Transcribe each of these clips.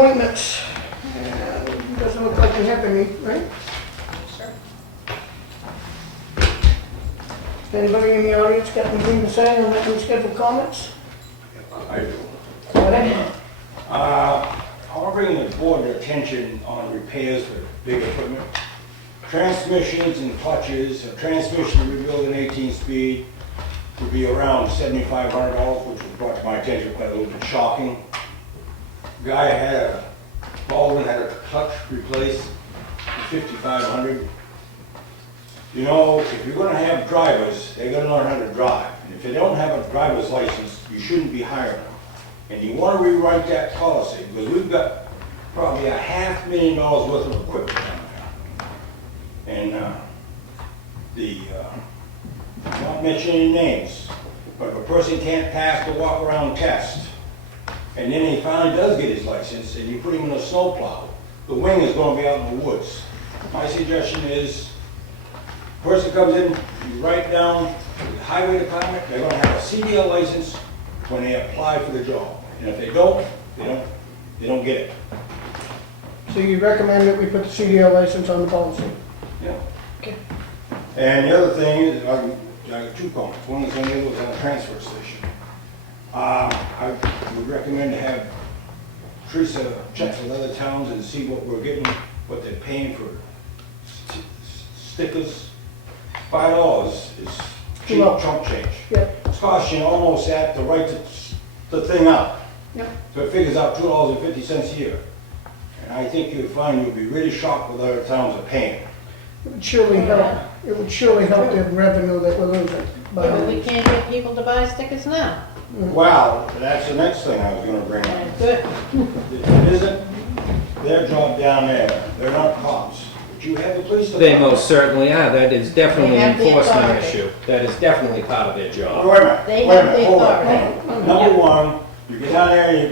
appointments. Doesn't look like you have any, right? Anybody in the audience got anything to say on any scheduled comments? I do. Go ahead. I want to bring the board attention on repairs for big equipment. Transmissions and clutches, a transmission to rebuild an 18-speed would be around $7,500, which was brought to my attention quite a little bit shocking. Baldwin had a clutch replaced for $5,500. You know, if you're gonna have drivers, they're gonna learn how to drive. And if they don't have a driver's license, you shouldn't be hiring them. And you wanna rewrite that policy, because we've got probably $500,000 worth of equipment down there. And not mentioning any names, but if a person can't pass the walk-around test, and then he finally does get his license, and you put him in a snowplow, the wing is gonna be out in the woods. My suggestion is, person comes in, you write down the highway department, they're gonna have a CDL license when they apply for the job. And if they don't get it. So you recommend that we put the CDL license on the policy? Yeah. Okay. And the other thing is, I got two comments. One is on the other was on the transfer station. I would recommend to have Teresa check with other towns and see what we're getting, what they're paying for stickers. $5 is cheap chump change. Yep. It's costing you almost at to write the thing out. Yep. So it figures out $2.50 a year. And I think you'll find you'll be really shocked what other towns are paying. It would surely help. It would surely help the revenue that we're losing. Yeah, but we can't get people to buy stickers now. Well, that's the next thing I was gonna bring up. Good. It isn't their job down there. They're not cops. But you have the police They department. most certainly are. That is definitely They an have the enforcement authority. issue. That is definitely part of their job. Wait a minute, They wait a have minute, the hold authority. on. Number one, you get down there,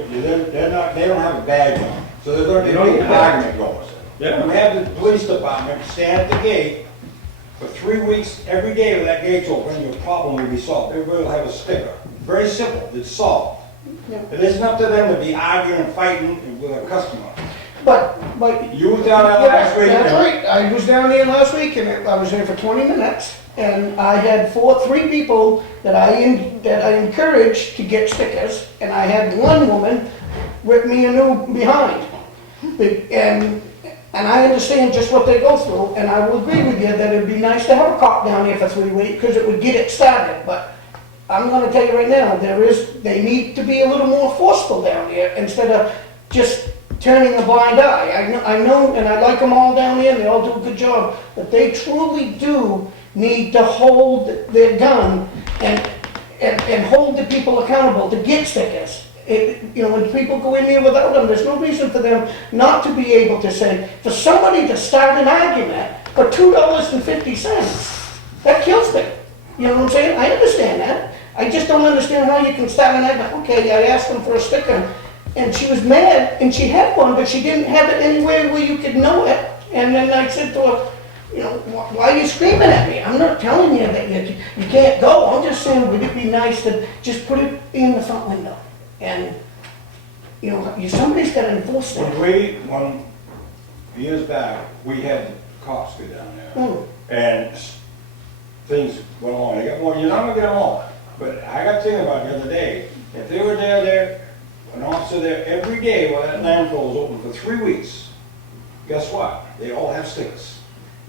they don't have a badge on. So there's gonna be a big argument going. Yeah. You have the police department stand at the gate for 3 weeks, every day when that gate's open, your problem will be solved. Everybody will have a sticker. Very simple, it's solved. Yeah. It isn't up to them to be arguing and fighting with a customer. But You was down there last week. That's right. I was down there last week and I was there for 20 minutes and I had three people that I encouraged to get stickers and I had one woman rip me a new behind. And I understand just what they go through and I will agree with you that it'd be nice to have a cop down here for 3 weeks because it would get it started. But I'm gonna tell you right now, they need to be a little more forceful down here instead of just turning a blind eye. I know, and I like them all down there, and they all do a good job, but they truly do need to hold their gun and hold the people accountable to get stickers. You know, when people go in there without them, there's no reason for them not to be able to say, for somebody to start an argument for $2.50, that kills me. You know what I'm saying? I understand that. I just don't understand how you can start an argument. Okay, I asked them for a sticker, and she was mad, and she had one, but she didn't have it anywhere where you could know it. And then I said to her, you know, why are you screaming at me? I'm not telling you that you can't go. I'm just saying, would it be nice to just put it in the front window? And, you know, somebody's got to enforce that. When years back, we had cops go down there. Mm. And things went on. You're not gonna get them all. But I got thinking about it the other day. If they were there, an officer there every day while that landfill was open for 3 weeks, guess what? They all have stickers.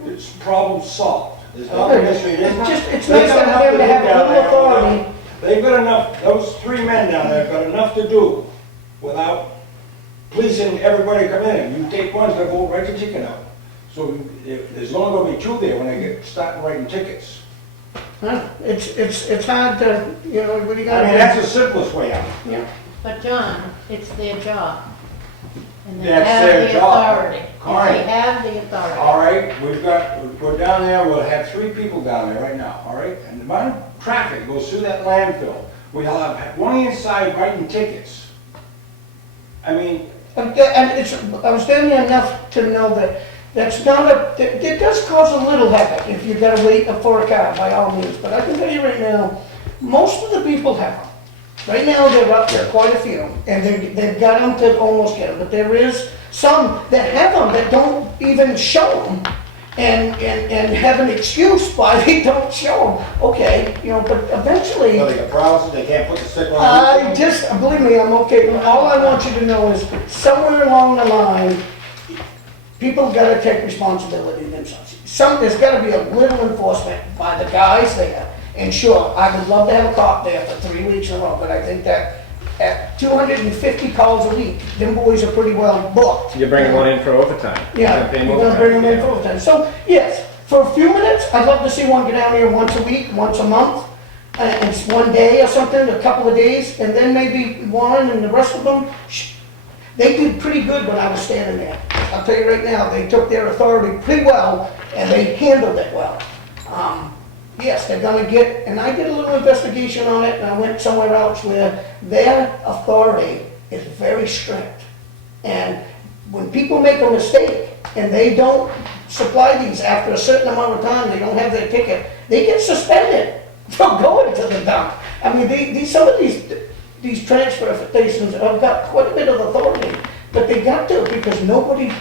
It's problem solved. There's nothing mystery. It's nice to have them to have a little authority. They've got enough, those 3 men down there have got enough to do without policing everybody coming in. You take one's gonna go write the ticket out. So there's only gonna be 2 there when they start writing tickets. Huh? It's hard to, you know, what do you I got? mean, that's the simplest way out. Yeah. But John, it's their job. And they That's have their the job. authority. Correct. They have the authority. All right, we're down there, we'll have 3 people down there right now, all right? And the amount of traffic goes through that landfill, we'll have one inside writing tickets. I mean, And I was down there enough to know that that's not it does cause a little havoc if you've got to wait for a car, by all means. But I can tell you right now, most of the people have them. Right now, they're up to quite a few, and they've got them to almost get them, but there is some that have them that don't even show them, and have an excuse why they don't show them. Okay, you know, but eventually, So they got problems, they can't put the sticker on. I just, believe me, I'm okay. All I want you to know is somewhere along the line, people gotta take responsibility themselves. There's gotta be a little enforcement by the guys there. And sure, I would love to have a cop there for 3 weeks in a row, but I think that at 250 calls a week, them boys are pretty well booked. You're bringing one in for overtime. Yeah, Pay you're them gonna bring them in overtime, for overtime. So, yes, for a few minutes, I'd love to see one get down here once a week, once a month, and it's one day or something, a couple of days, and then maybe Warren and the rest of them, they did pretty good when I was standing there. I'll tell you right now, they took their authority pretty well, and they handled it well. Yes, they're gonna get, and I did a little investigation on it, and I went somewhere else where their authority is very strict. And when people make a mistake, and they don't supply these after a certain amount of time, they don't have their ticket, they get suspended from going to the dump. I mean, some of these transfer stations have got quite a bit of authority, but they got to, because nobody's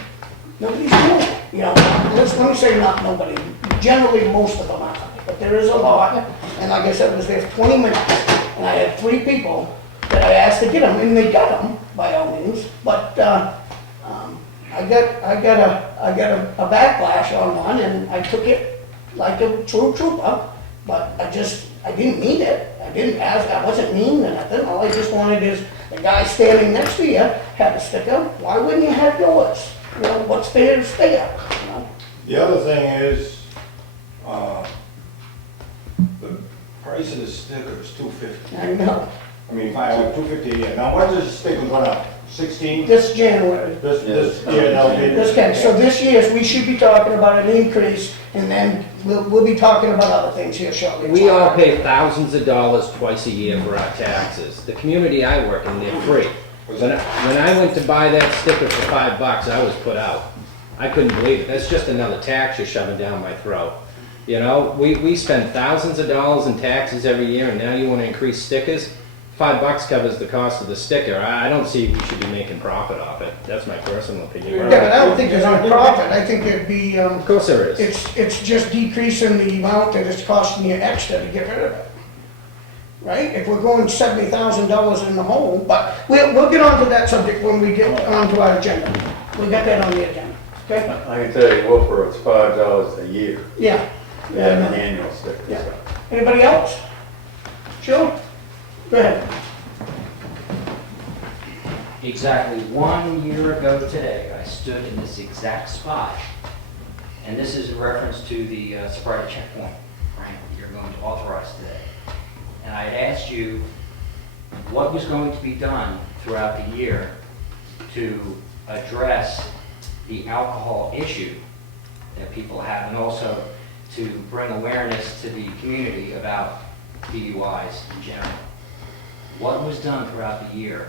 doing it. You know, let me say not nobody, generally most of them are. But there is a lot, and like I said, I was there for 20 minutes, and I had 3 people that I asked to get them, and they got them, by all means, but, I got a backlash on one, and I took it like a true trooper, but I didn't mean it, I wasn't mean or nothing, all I just wanted is, the guy standing next to you had a sticker, why wouldn't you have yours? You know, what's there is there, you know? The other thing is, the price of the sticker is $250. I know, I mean, like $250 a year. Now, when does the sticker go up? 16? this January. This year, that'll be. So this year, we should be talking about an increase, and then we'll be talking about other things here shortly. We all pay thousands of dollars twice a year for our taxes. The community I work in, they're free. When I went to buy that sticker for $5, I was put out. I couldn't believe it. That's just another tax you're shoving down my throat. You know, we spend thousands of dollars in taxes every year, and now you want to increase stickers? $5 covers the cost of the sticker. I don't see we should be making profit off it. That's my personal opinion. Yeah, but I don't think there's any profit, I think it'd be, Of course there is. it's just decreasing the amount that it's costing you extra to get rid of it. Right? If we're going $70,000 in the hole, but we'll get onto that subject when we get onto our agenda. We got that on the agenda, okay? I can tell you, Wilbur, it's $5 a year. Yeah. They have an annual sticker, Yeah. so. Anybody else? Sure? Go ahead. Exactly 1 year ago today, I stood in this exact spot, and this is in reference to the sobriety checkpoint grant that you're going to authorize today. And I had asked you what was going to be done throughout the year to address the alcohol issue that people have, and also to bring awareness to the community about DUIs in general. What was done throughout the year,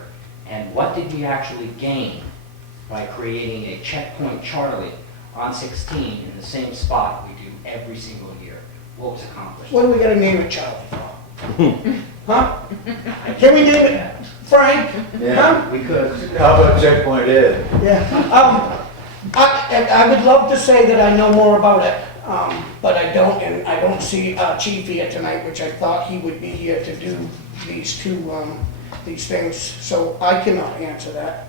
and what did we actually gain by creating a checkpoint Charlie on 16 in the same spot we do every single year? What was accomplished? What do we gotta name it Charlie for? Huh? Can we name it Frank? Yeah. Huh? We could. How about checkpoint Ed? Yeah. I would love to say that I know more about it, but I don't, and I don't see Chief here tonight, which I thought he would be here to do these these things, so I cannot answer that.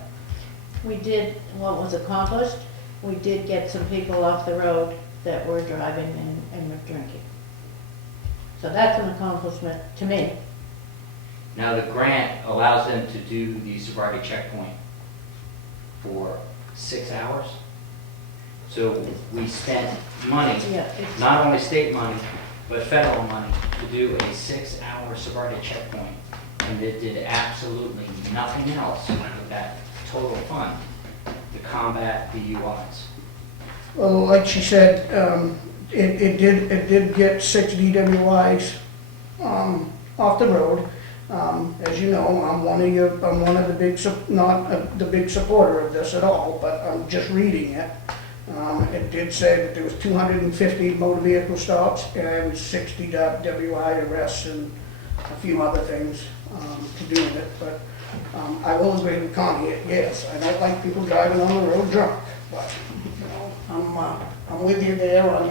We did, what was accomplished, we did get some people off the road that were driving and were drinking. So that's an accomplishment to me. Now, the grant allows them to do the sobriety checkpoint for 6 hours. So we spent money, Yeah, it's- not only state money, but federal money, to do a 6-hour sobriety checkpoint. And it did absolutely nothing else with that total fund to combat DUIs. Well, like she said, it did get 6 DWIs off the road. As you know, I'm one of the big, not the big supporter of this at all, but I'm just reading it. It did say that there was 250 motor vehicle stops and 60 WI arrests and a few other things. to doing it, but I will agree with Connie, yes, I don't like people driving on the road drunk, but, you know, I'm with you there on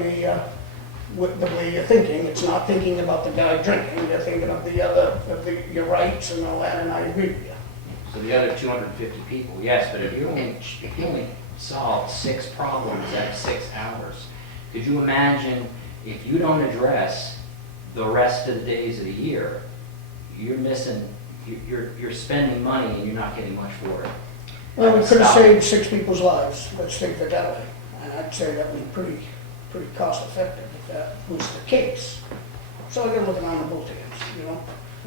with the way you're thinking. It's not thinking about the guy drinking, you're thinking of your rights and all that, and I agree with you. So the other 250 people, yes, but if you only solved 6 problems at 6 hours, could you imagine if you don't address the rest of the days of the year, you're spending money and you're not getting much for it? Well, we could have Stop. saved 6 people's lives, let's think of it that way. And I'd say that would be pretty cost effective if that was the case. So I gotta look around the both ends, you know?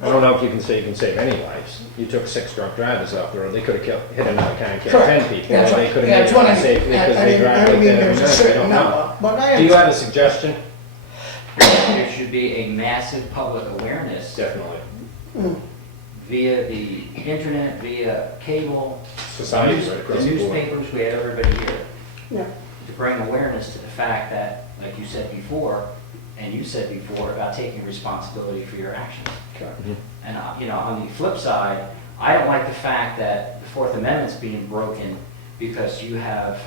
I don't know if you can save any lives. You took 6 drunk drivers off the road, they could have hit another car and killed Correct. 10 people. Yeah, that's Or right. they could Yeah, have that's made what I it mean. safe because I they didn't drive like mean that there every was a night, we certain don't know. number, but I Do you have a understand. suggestion? There should be a massive public awareness Definitely. via the internet, via cable, Society right the across the board. newspapers, we have everybody here, Yeah, to bring awareness to the fact that, like you said before, and you said before, about taking responsibility for your actions. And, you know, on the flip side, I don't like the fact that the Fourth Amendment's being broken because you have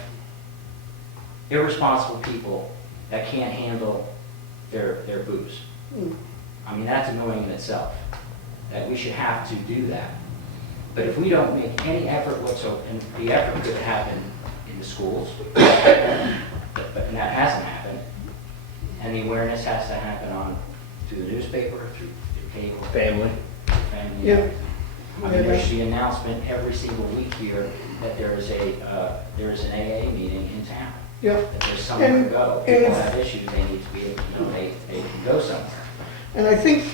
irresponsible people that can't handle their booze. I mean, that's annoying in itself, that we should have to do that. But if we don't make any effort whatsoever, and the effort could happen in the schools, but and that hasn't happened, and the awareness has to happen through the newspaper, through cable, Family. family. yeah. I mean, there's the announcement every single week here that there is an AA meeting in town. Yeah. That there's somewhere to go. And People if- have issues, they need to be able to know they can go somewhere. And I think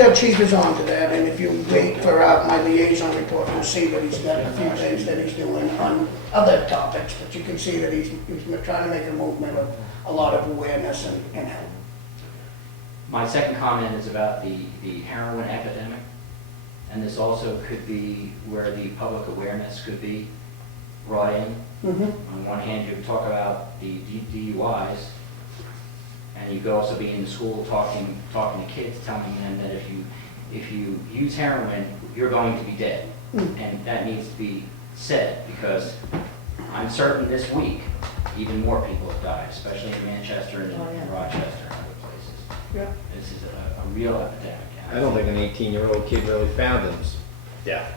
our chief is on to that, and if you wait for my liaison report, you'll see that he's got a few things that he's doing on other topics, but you can see that he's trying to make a movement of a lot of awareness and help. My second comment is about the heroin epidemic, and this also could be where the public awareness could be brought in. On one hand, you could talk about the DUIs, and you could also be in the school talking to kids, telling them that if you use heroin, you're going to be dead. And that needs to be said, because I'm certain this week, even more people have died, especially in Manchester and Oh, yeah. in Rochester and other places. Yeah. This is a real epidemic. I don't think an 18-year-old kid really fathoms death.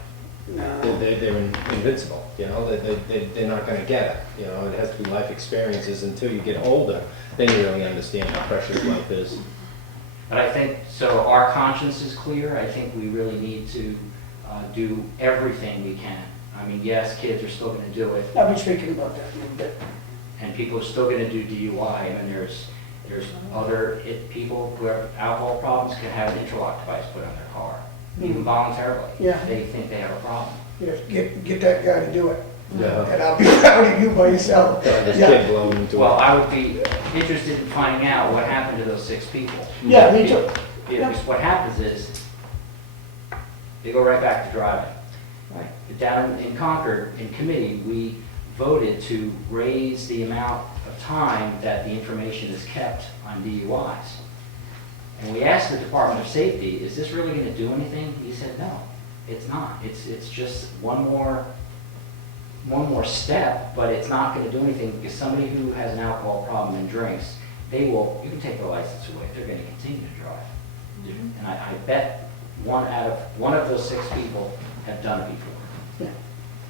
No. They're invincible, you know, they're not gonna get it. You know, it has to be life experiences until you get older, then you really understand how precious life is. But I think, so our conscience is clear. I think we really need to do everything we can. I mean, yes, kids are still gonna do it, I'll be speaking about that in a little bit. and people are still gonna do DUI. I mean, there's other people who have alcohol problems can have an interlock device put on their car, even voluntarily. Yeah. They think they have a problem. Yes, get that guy to do it, Yeah. and I'll be proud of you by yourself. This Yeah. kid blown into Well, it. I would be interested in finding out what happened to those 6 people. Yeah, me too. Because what happens is, they go right back to driving. Right. Down in Concord, in committee, we voted to raise the amount of time that the information is kept on DUIs. And we asked the Department of Safety, is this really gonna do anything? He said, no, it's not. It's just one more step, but it's not gonna do anything, because somebody who has an alcohol problem and drinks, you can take their license away, they're gonna continue to drive. And I bet one of those 6 people have done it before. Yeah.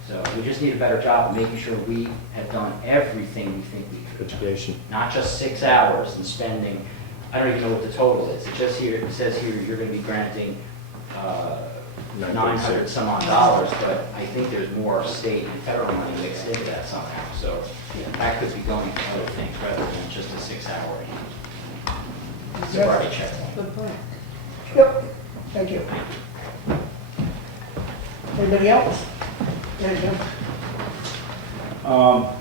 So we just need a better job of making sure we have done everything we think we could. Education. Not just 6 hours and spending, I don't even know what the total is. It says here you're gonna be granting, 900 some odd dollars, but I think there's more state and federal money mixed into that somehow. So that could be going to other things rather than just a 6-hour sobriety checkpoint. Good point. Yep, thank you. Anybody else? There you go.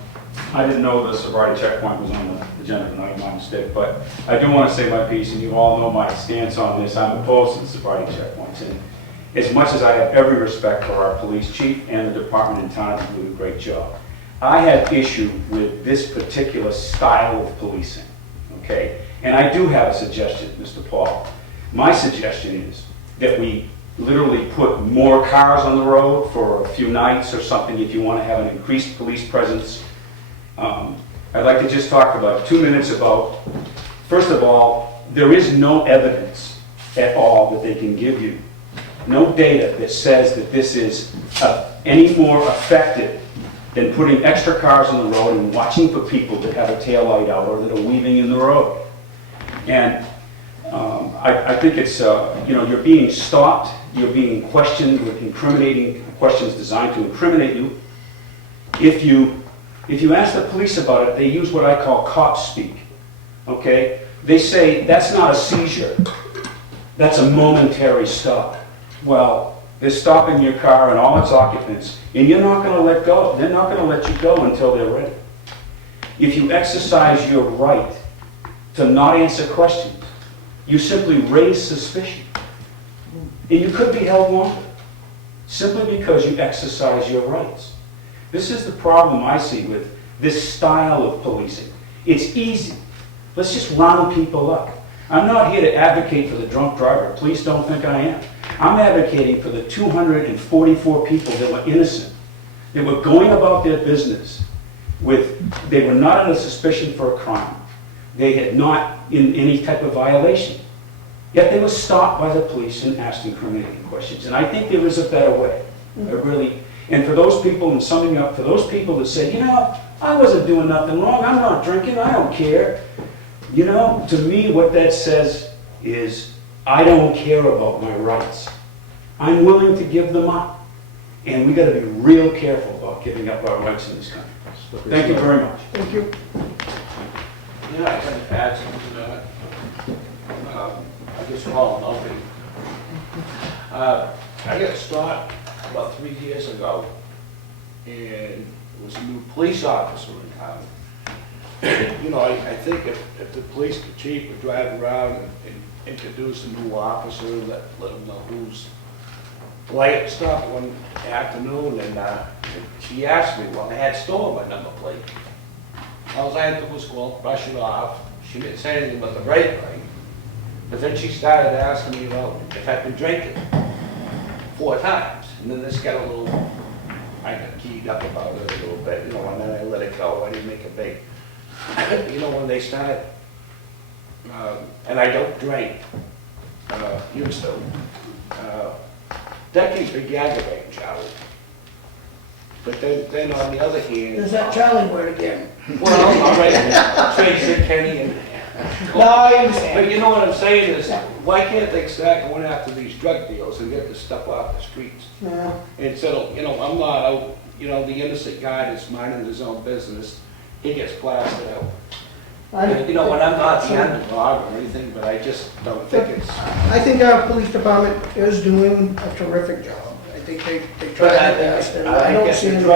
I didn't know the sobriety checkpoint was on the agenda tonight, my mistake, but I do want to say my piece, and you all know my stance on this. I'm opposed to the sobriety checkpoints, and as much as I have every respect for our police chief and the department in town to do a great job, I have issue with this particular style of policing, okay? And I do have a suggestion, Mr. Paul. My suggestion is that we literally put more cars on the road for a few nights or something if you want to have an increased police presence. I'd like to just talk about 2 minutes about, first of all, there is no evidence at all that they can give you, no data that says that this is any more effective than putting extra cars on the road and watching for people that have a tail light out or that are weaving in the road. And I think it's, you're being stopped, you're being questioned with incriminating questions designed to incriminate you. If you ask the police about it, they use what I call cop speak, okay? They say, that's not a seizure, that's a momentary stop. Well, they're stopping your car and all its occupants, and you're not going to let go. They're not going to let you go until they're ready. If you exercise your right to not answer questions, you simply raise suspicion. And you could be held longer, simply because you exercise your rights. This is the problem I see with this style of policing. It's easy. Let's just round people up. I'm not here to advocate for the drunk driver. Please don't think I am. I'm advocating for the 244 people that were innocent, that were going about their business they were not under suspicion for a crime. They had not in any type of violation. Yet they were stopped by the police and asked incriminating questions. And I think there is a better way. And for those people, and summing up, for those people that say, I wasn't doing nothing wrong, I'm not drinking, I don't care. To me, what that says is, I don't care about my rights. I'm willing to give them up. And we got to be real careful about giving up our rights in this country. Thank you very much. Thank you. Yeah, I can add something to that. I just called nothing. I got stopped about 3 years ago, and it was a new police officer in town. I think if the police chief would drive around and introduce a new officer, let them know who's. Well, I got stopped one afternoon, and she asked me, well, I had stolen my number plate. All I had to do was go brush it off. She didn't say anything about the brake light. But then she started asking me, if I'd been drinking 4 times. And then this got a little, I got keyed up about it a little bit, and then I let it go. I didn't make a big, when they started, and I don't drink, used to. That keeps me aggravating, Charlie. But then on the other hand. There's that Charlie word again. Well, all right, Tracy, Kenny, and. No, I understand. But you know what I'm saying is, why can't they start going after these drug deals and get this stuff off the streets? Yeah. Instead of, I'm not out, the innocent guy that's minding his own business, he gets blasted out. And I'm not the underdog or anything, but I just don't think it's. I think our police department is doing a terrific job. I think they try their best, and I don't see them.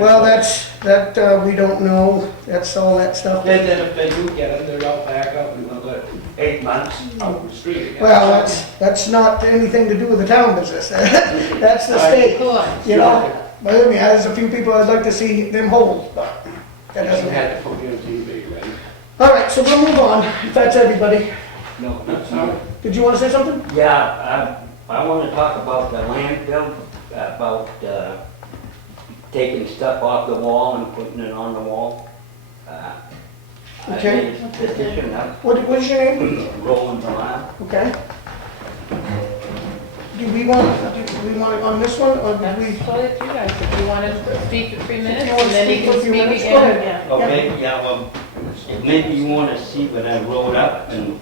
Well, that we don't know. That's all that stuff. Then if they do get them, they're out back up in another 8 months out in the street again. Well, that's not anything to do with the town business. That's the state. Believe me, there's a few people I'd like to see them hold, but that doesn't happen. Had to put me on TV, right? All right, so we'll move on, if that's everybody. No, that's not. Did you want to say something? Yeah, I want to talk about the landfill, about taking stuff off the wall and putting it on the wall. Okay. I made a petition up, What's your name? Roland Vermont. Okay. Do we want it on this one, or do we? So it's you guys, if you want to speak for 3 minutes, If you wanna and then you speak for can a few speak minutes, go again. ahead. Yeah. Okay, yeah, well, maybe you want to see what I wrote up and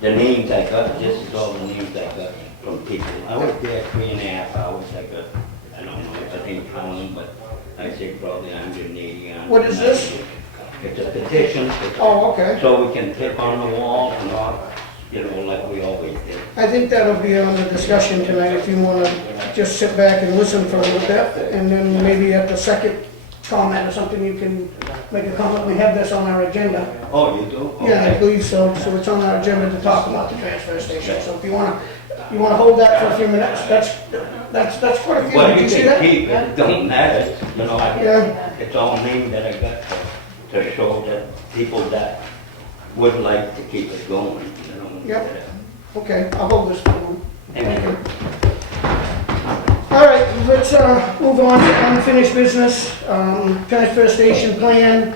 the names I got, this is all the names I got from people. I was there 3.5 hours, I don't know if I didn't count them, but I say probably 180. What is this? It's a petition. Oh, okay. So we can click on the wall and all, like we always did. I think that'll be on the discussion tonight, if you want to just sit back and listen for a little bit, and then maybe at the second comment or something, you can make a comment. We have this on our agenda. Oh, you do? Yeah, I Okay. believe so, so it's on our agenda to talk about the transfer station, so if you want to hold that for a few minutes, that's quite a few. Well, Did you you see can that? keep it, it don't matter, Yeah. it's all names that I got to show that people that would like to keep it going, Yep. Okay, I'll hold this for you. Thank you. let's move on to unfinished business. Transfer station plan.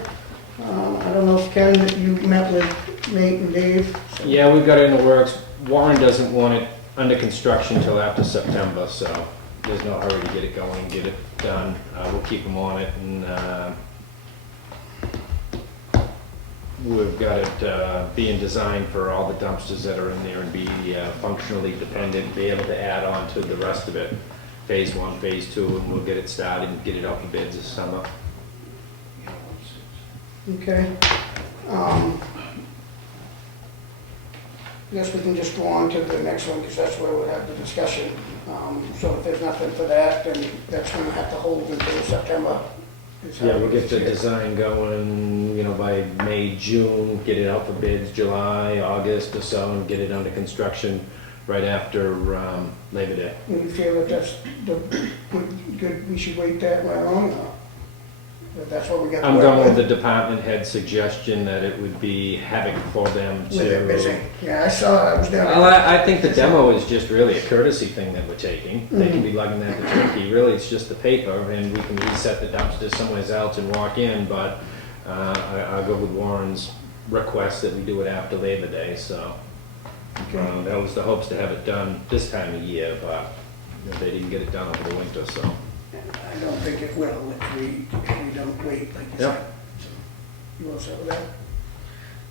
I don't know if Ken, you met with Nate and Dave. Yeah, we've got it in the works. Warren doesn't want it under construction till after September, so there's no hurry to get it going, get it done. We'll keep them on it, and we've got it being designed for all the dumpsters that are in there and be functionally dependent, be able to add on to the rest of it. Phase 1, phase 2, and we'll get it started and get it out for bids this summer. Okay. I guess we can just go on to the next one, because that's where we'll have the discussion. So if there's nothing for that, then that's gonna have to hold until September. is how Yeah, we'll it get is the here. design going, by May, June, get it out for bids, July, August or so, and get it under construction right after Labor Day. Do you feel that that's good, we should wait that long, or that that's what we got to I'm work going with with? the department head suggestion that it would be havoc for them With it busy. to... Yeah, I saw, I was down Well, there. I think the demo is just really a courtesy thing that we're taking. They can be lugging that to Turkey. Really, it's just the paper, and we can reset the dumpster somewhere else and walk in, but I'll go with Warren's request that we do it after Labor Day, so. Okay. That was the hopes to have it done this time of year, but they didn't get it done over the winter, so. I don't think it will if we don't wait, like you Yeah. said. So, you all set with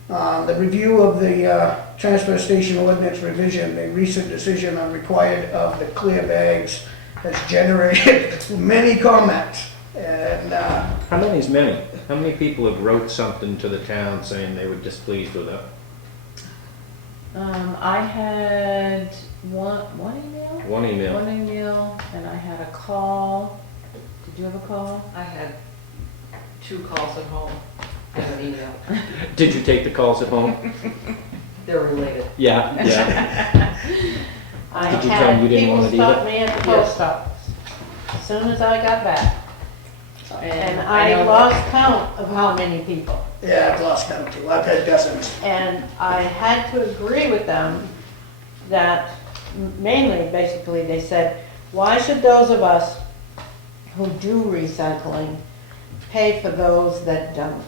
that? The review of the transfer station ordinance revision, a recent decision on required of the clear bags has generated many comments. And How many is many? How many people have wrote something to the town saying they were displeased with it? I had one email? One email. One email, and I had a call. Did you have a call? I had 2 calls at home and an email. Did you take the calls at home? They're related. Yeah, yeah. I Did you tell them had you didn't want people it stop either? me at the Yes. post office as soon as I got back. And I know lost count of how many people. yeah, I've lost count too. I've had dozens. And I had to agree with them that mainly, basically, they said, why should those of us who do recycling pay for those that don't?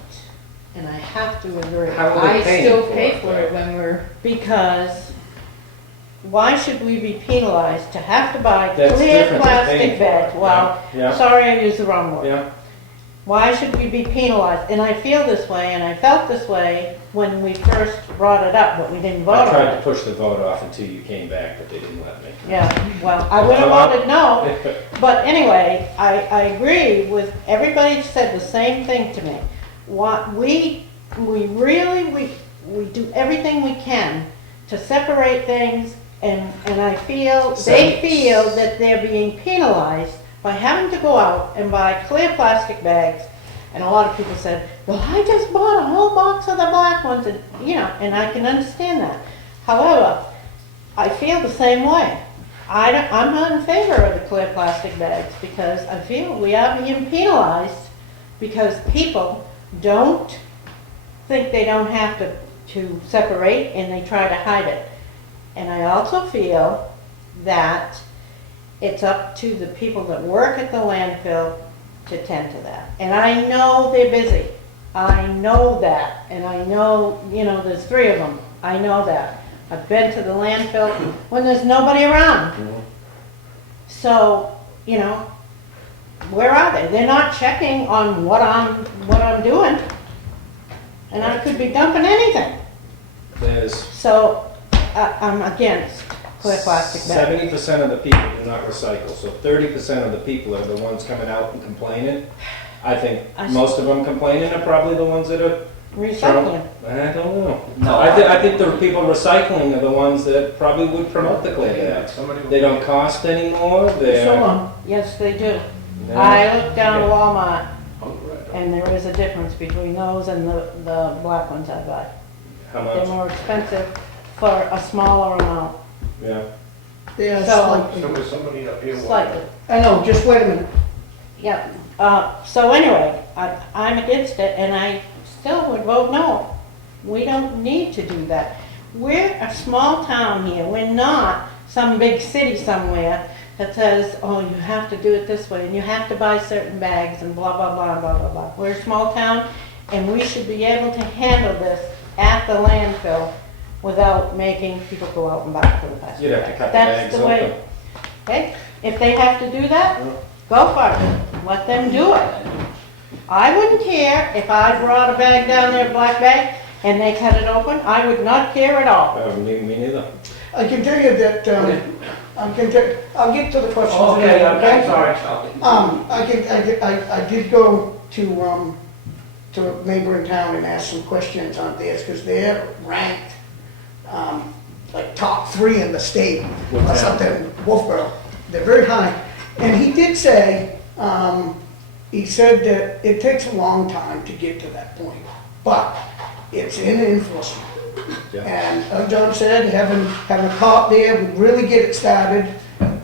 And I have to agree. How are they I paying still for pay it, for it when we're, Because why should we be penalized to have to buy That's clear different than paying plastic for it. bags? Well, Yeah. sorry, I used the wrong word. Yeah. Why should we be penalized? And I feel this way, and I felt this way when we first brought it up, but we didn't vote I on tried to it. push the vote off until you came back, but they didn't let me. Yeah, well, I would have voted no, but anyway, I agree with, everybody said the same thing to me. What, we do everything we can to separate things, and I feel, they feel that they're being penalized by having to go out and buy clear plastic bags. And a lot of people said, well, I just bought a whole box of the black ones, and, and I can understand that. However, I feel the same way. I'm not in favor of the clear plastic bags, because I feel we are being penalized because people don't think they don't have to separate, and they try to hide it. And I also feel that it's up to the people that work at the landfill to tend to that. And I know they're busy. I know that. And I know, there's 3 of them. I know that. I've been to the landfill when there's nobody around. So, where are they? They're not checking on what I'm doing. And I could be dumping anything. There's So, I'm against clear plastic bags. 70% of the people do not recycle, so 30% of the people are the ones coming out and complaining. I think most of them complaining are probably the ones that are... Recycling. I don't know. No. I think the people recycling are the ones that probably would promote the clear bags. They don't cost anymore, they're... Sure, yes, they do. they're- I looked down at Walmart, and there is a difference between those and the black ones I buy. How They're much? more expensive for a smaller amount, Yeah. Yeah, So- slightly. Somebody up here. slightly. I know, just wait a minute. Yeah, so anyway, I'm against it, and I still would vote no. We don't need to do that. We're a small town here, we're not some big city somewhere that says, oh, you have to do it this way, and you have to buy certain bags, and blah, blah, blah, blah, blah, blah. We're a small town, and we should be able to handle this at the landfill without making people go out and buy for the plastic You'd have to bags. cut the That's bags the way. open. Okay, if they have to do that, go for it, let them do it. I wouldn't care if I brought a bag down there, a black bag, and they cut it open, I would not care at all. Me neither. I can tell you that, I'll get to the questions. Okay, I'm sorry. I did go to a neighboring town and ask some questions on this, because they're ranked, like top 3 in the state, What or town? something, Wolfboro. They're very high. And he did say, he said that it takes a long time to get to that point, but it's in enforcement. Yeah. And like John said, having a cop there would really get it started,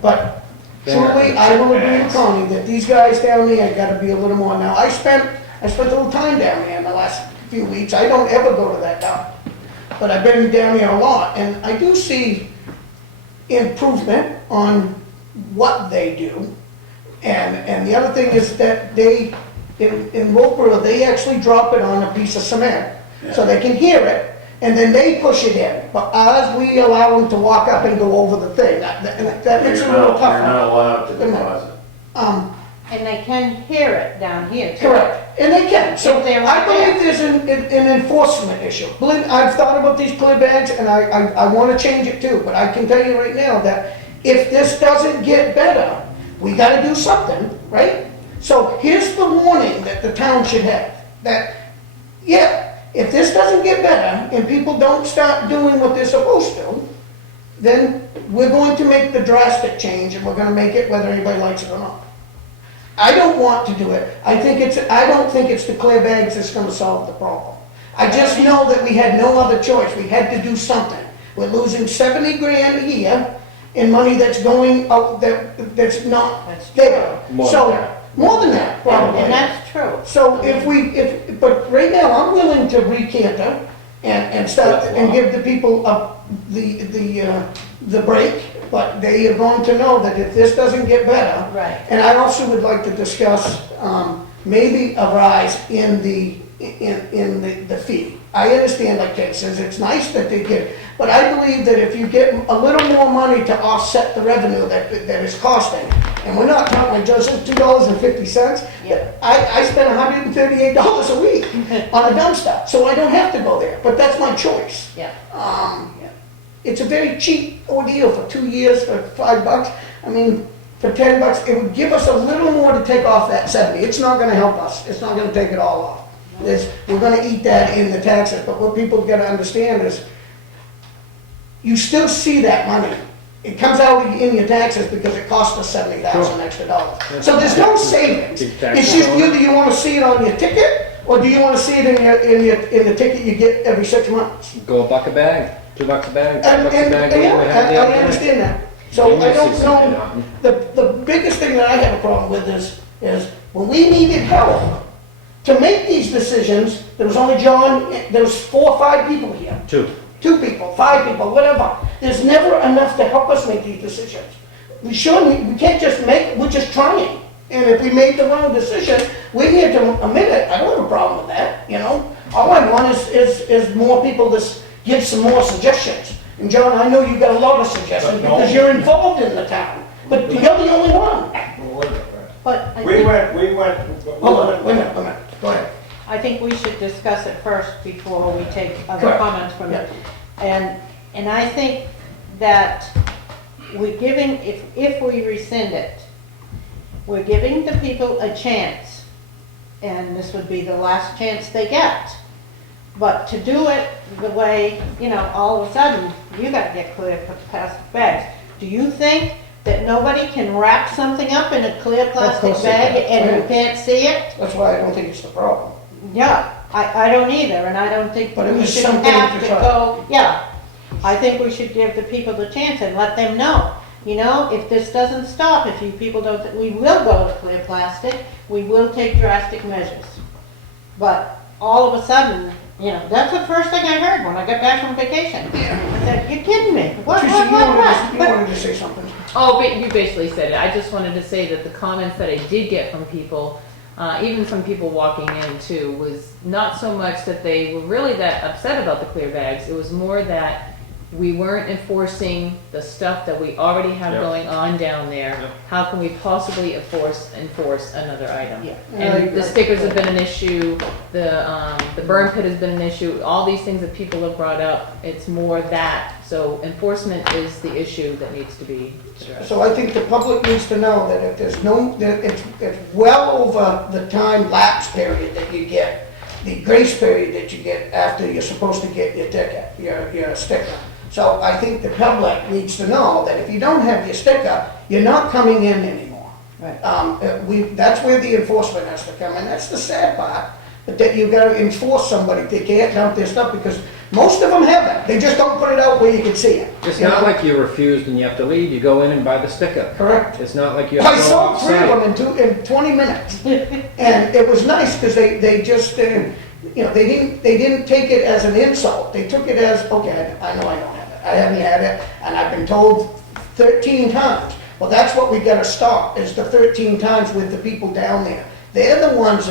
but truly, I will agree with Connie that these guys down there gotta be a little more. Now, I spent a little time down there in the last few weeks, I don't ever go to that dump, but I've been down there a lot, and I do see improvement on what they do. And the other thing is that they, in Wolfboro, they actually drop it on a piece of cement, so they can hear it, and then they push it in. But as we allow them to walk up and go over the thing, that makes it a little You're tougher. not allowed to deposit. And they can hear it down here too. Correct, and they can, so If they're I right believe there's an enforcement issue. Believe, I've thought about these clear bags, and I wanna change it too, but I can tell you right now that if this doesn't get better, we gotta do something, right? So here's the warning that the town should have, that, yeah, if this doesn't get better, and people don't start doing what they're supposed to, then we're going to make the drastic change, and we're gonna make it whether anybody likes it or not. I don't want to do it. I don't think it's the clear bags that's gonna solve the problem. I just know that we had no other choice. We had to do something. We're losing 70 grand a year in money that's going out, that's not That's there. More than So, that. more than that, probably. And that's true. So but right now, I'm willing to recanter and start, and give the people the break, but they are going to know that if this doesn't get better. Right. And I also would like to discuss, maybe a rise in the fee. I understand, like Ken says, it's nice that they get, but I believe that if you get a little more money to offset the revenue that is costing, and we're not talking, like Joe said, $2.50. Yeah. I spend $138 a week on a dumpster, so I don't have to go there, but that's my choice. Yeah. It's a very cheap ordeal for 2 years for $5. I mean, for $10, it would give us a little more to take off that 70. It's not gonna help us. It's not gonna take it all off. We're gonna eat that in the taxes, but what people gotta understand is, you still see that money. It comes out in your taxes because it cost us 70,000 extra dollars. So there's no savings. Big tax It's just dollar. either you wanna see it on your ticket, or do you wanna see it in the ticket you get every 6 months? Go $1 a bag, $2 a bag, $3 And, a bag. yeah, whatever we have the I other day. understand that. So I don't Maybe know, the biggest thing that I have a problem with is when we needed help to make these decisions, there was only John, there was 4 or 5 people here. 2. 2 people, 5 people, whatever. There's never enough to help us make these decisions. We can't just we're just trying. And if we make the wrong decision, we're here to admit it. I don't have a problem with that, you know? All I want is more people to give some more suggestions. And John, I know you've got a lot of suggestions But no. because you're involved in the town, but you're the only one. But I We think, went. Hold on, wait a minute, go ahead. I think we should discuss it first before we take other Correct. comments from it. And I think that we're giving, if we rescind it, we're giving the people a chance, and this would be the last chance they get. But to do it the way, all of a sudden, you gotta get clear plastic bags. Do you think that nobody can wrap something up in a clear plastic course they bag can. and you can't see it? That's why I don't think it's the problem. Yeah, I don't either, and I don't think But it we was should something have to to try. go, yeah. I think we should give the people the chance and let them know, if this doesn't stop, if you people don't, we will go to clear plastic, we will take drastic measures. But all of a sudden, that's the first thing I heard when I got back from vacation. I said, you're kidding me, what? Teresa, you wanted to say something? Oh, but you basically said it. I just wanted to say that the comments that I did get from people, even some people walking in too, was not so much that they were really that upset about the clear bags. It was more that we weren't enforcing the stuff that we already have Yep. going on down there. Yep. How can we possibly enforce another item? Yeah. And the stickers have been an issue, the burn pit has been an issue, all these things that people have brought up, it's more that. So enforcement is the issue that needs to be addressed. So I think the public needs to know that if there's no, that it's well over the time lapse period that you get, the grace period that you get after you're supposed to get your ticket, your sticker. So I think the public needs to know that if you don't have your sticker, you're not coming in anymore. Right. That's where the enforcement has to come in. That's the sad part, but that you gotta enforce somebody. They can't dump their stuff because most of them have it. They just don't put it out where you can see it. It's you not know? like you're refused and you have to leave, you go in and buy the sticker. Correct. It's not like you have I to go sold 3 of outside. them in 20 minutes. And it was nice because they just, you know, they didn't take it as an insult. They took it as, okay, I know I don't have it. I haven't had it, and I've been told 13 times. Well, that's what we gotta stop, is the 13 times with the people down there. They're the ones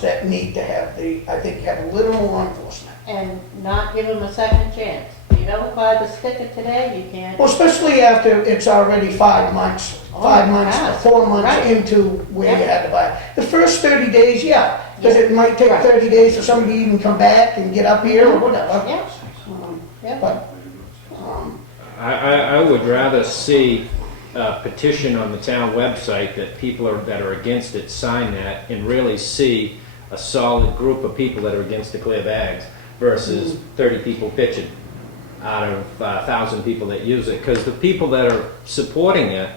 that need to have I think, have a little more enforcement. And not give them a second chance. If you don't buy the sticker today, you can't. Well, especially after it's already 5 months, 4 months Right. into where you Yeah. had to buy it. The first 30 days, yeah, because it might take 30 days for somebody to even come back and get up here or whatever. Yeah, yeah. But, I would rather see a petition on the town website that people that are against it sign that and really see a solid group of people that are against the clear bags versus 30 people pitching out of 1,000 people that use it. Because the people that are supporting it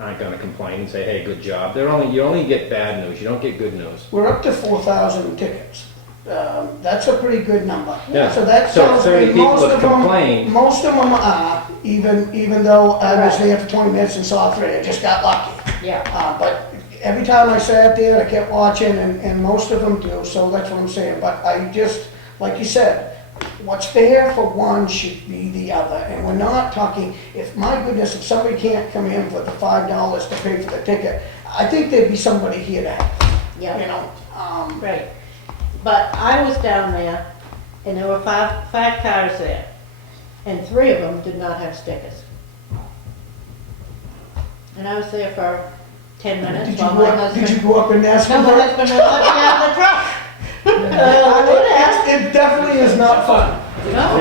aren't gonna complain and say, hey, good job. You only get bad news, you don't get good news. we're up to 4,000 tickets. That's a pretty good number. Yeah. So that So tells 30 me people most have of them, complained. most of them are, even though I was there for 20 minutes and saw 3, I just got lucky. Yeah. But every time I sat there, I kept watching, and most of them do, so that's what I'm saying. But I just, like you said, what's fair for one should be the other. And we're not talking, my goodness, if somebody can't come in for the $5 to pay for the ticket, I think there'd be somebody here to help, Yeah. you know? Right. But I was down there, and there were five cars there, and 3 of them did not have stickers. And I was there for 10 minutes Did you while go my up, husband... did you go up and ask No, them? my husband was let me out of the truck. I would have. It definitely is not fun. No.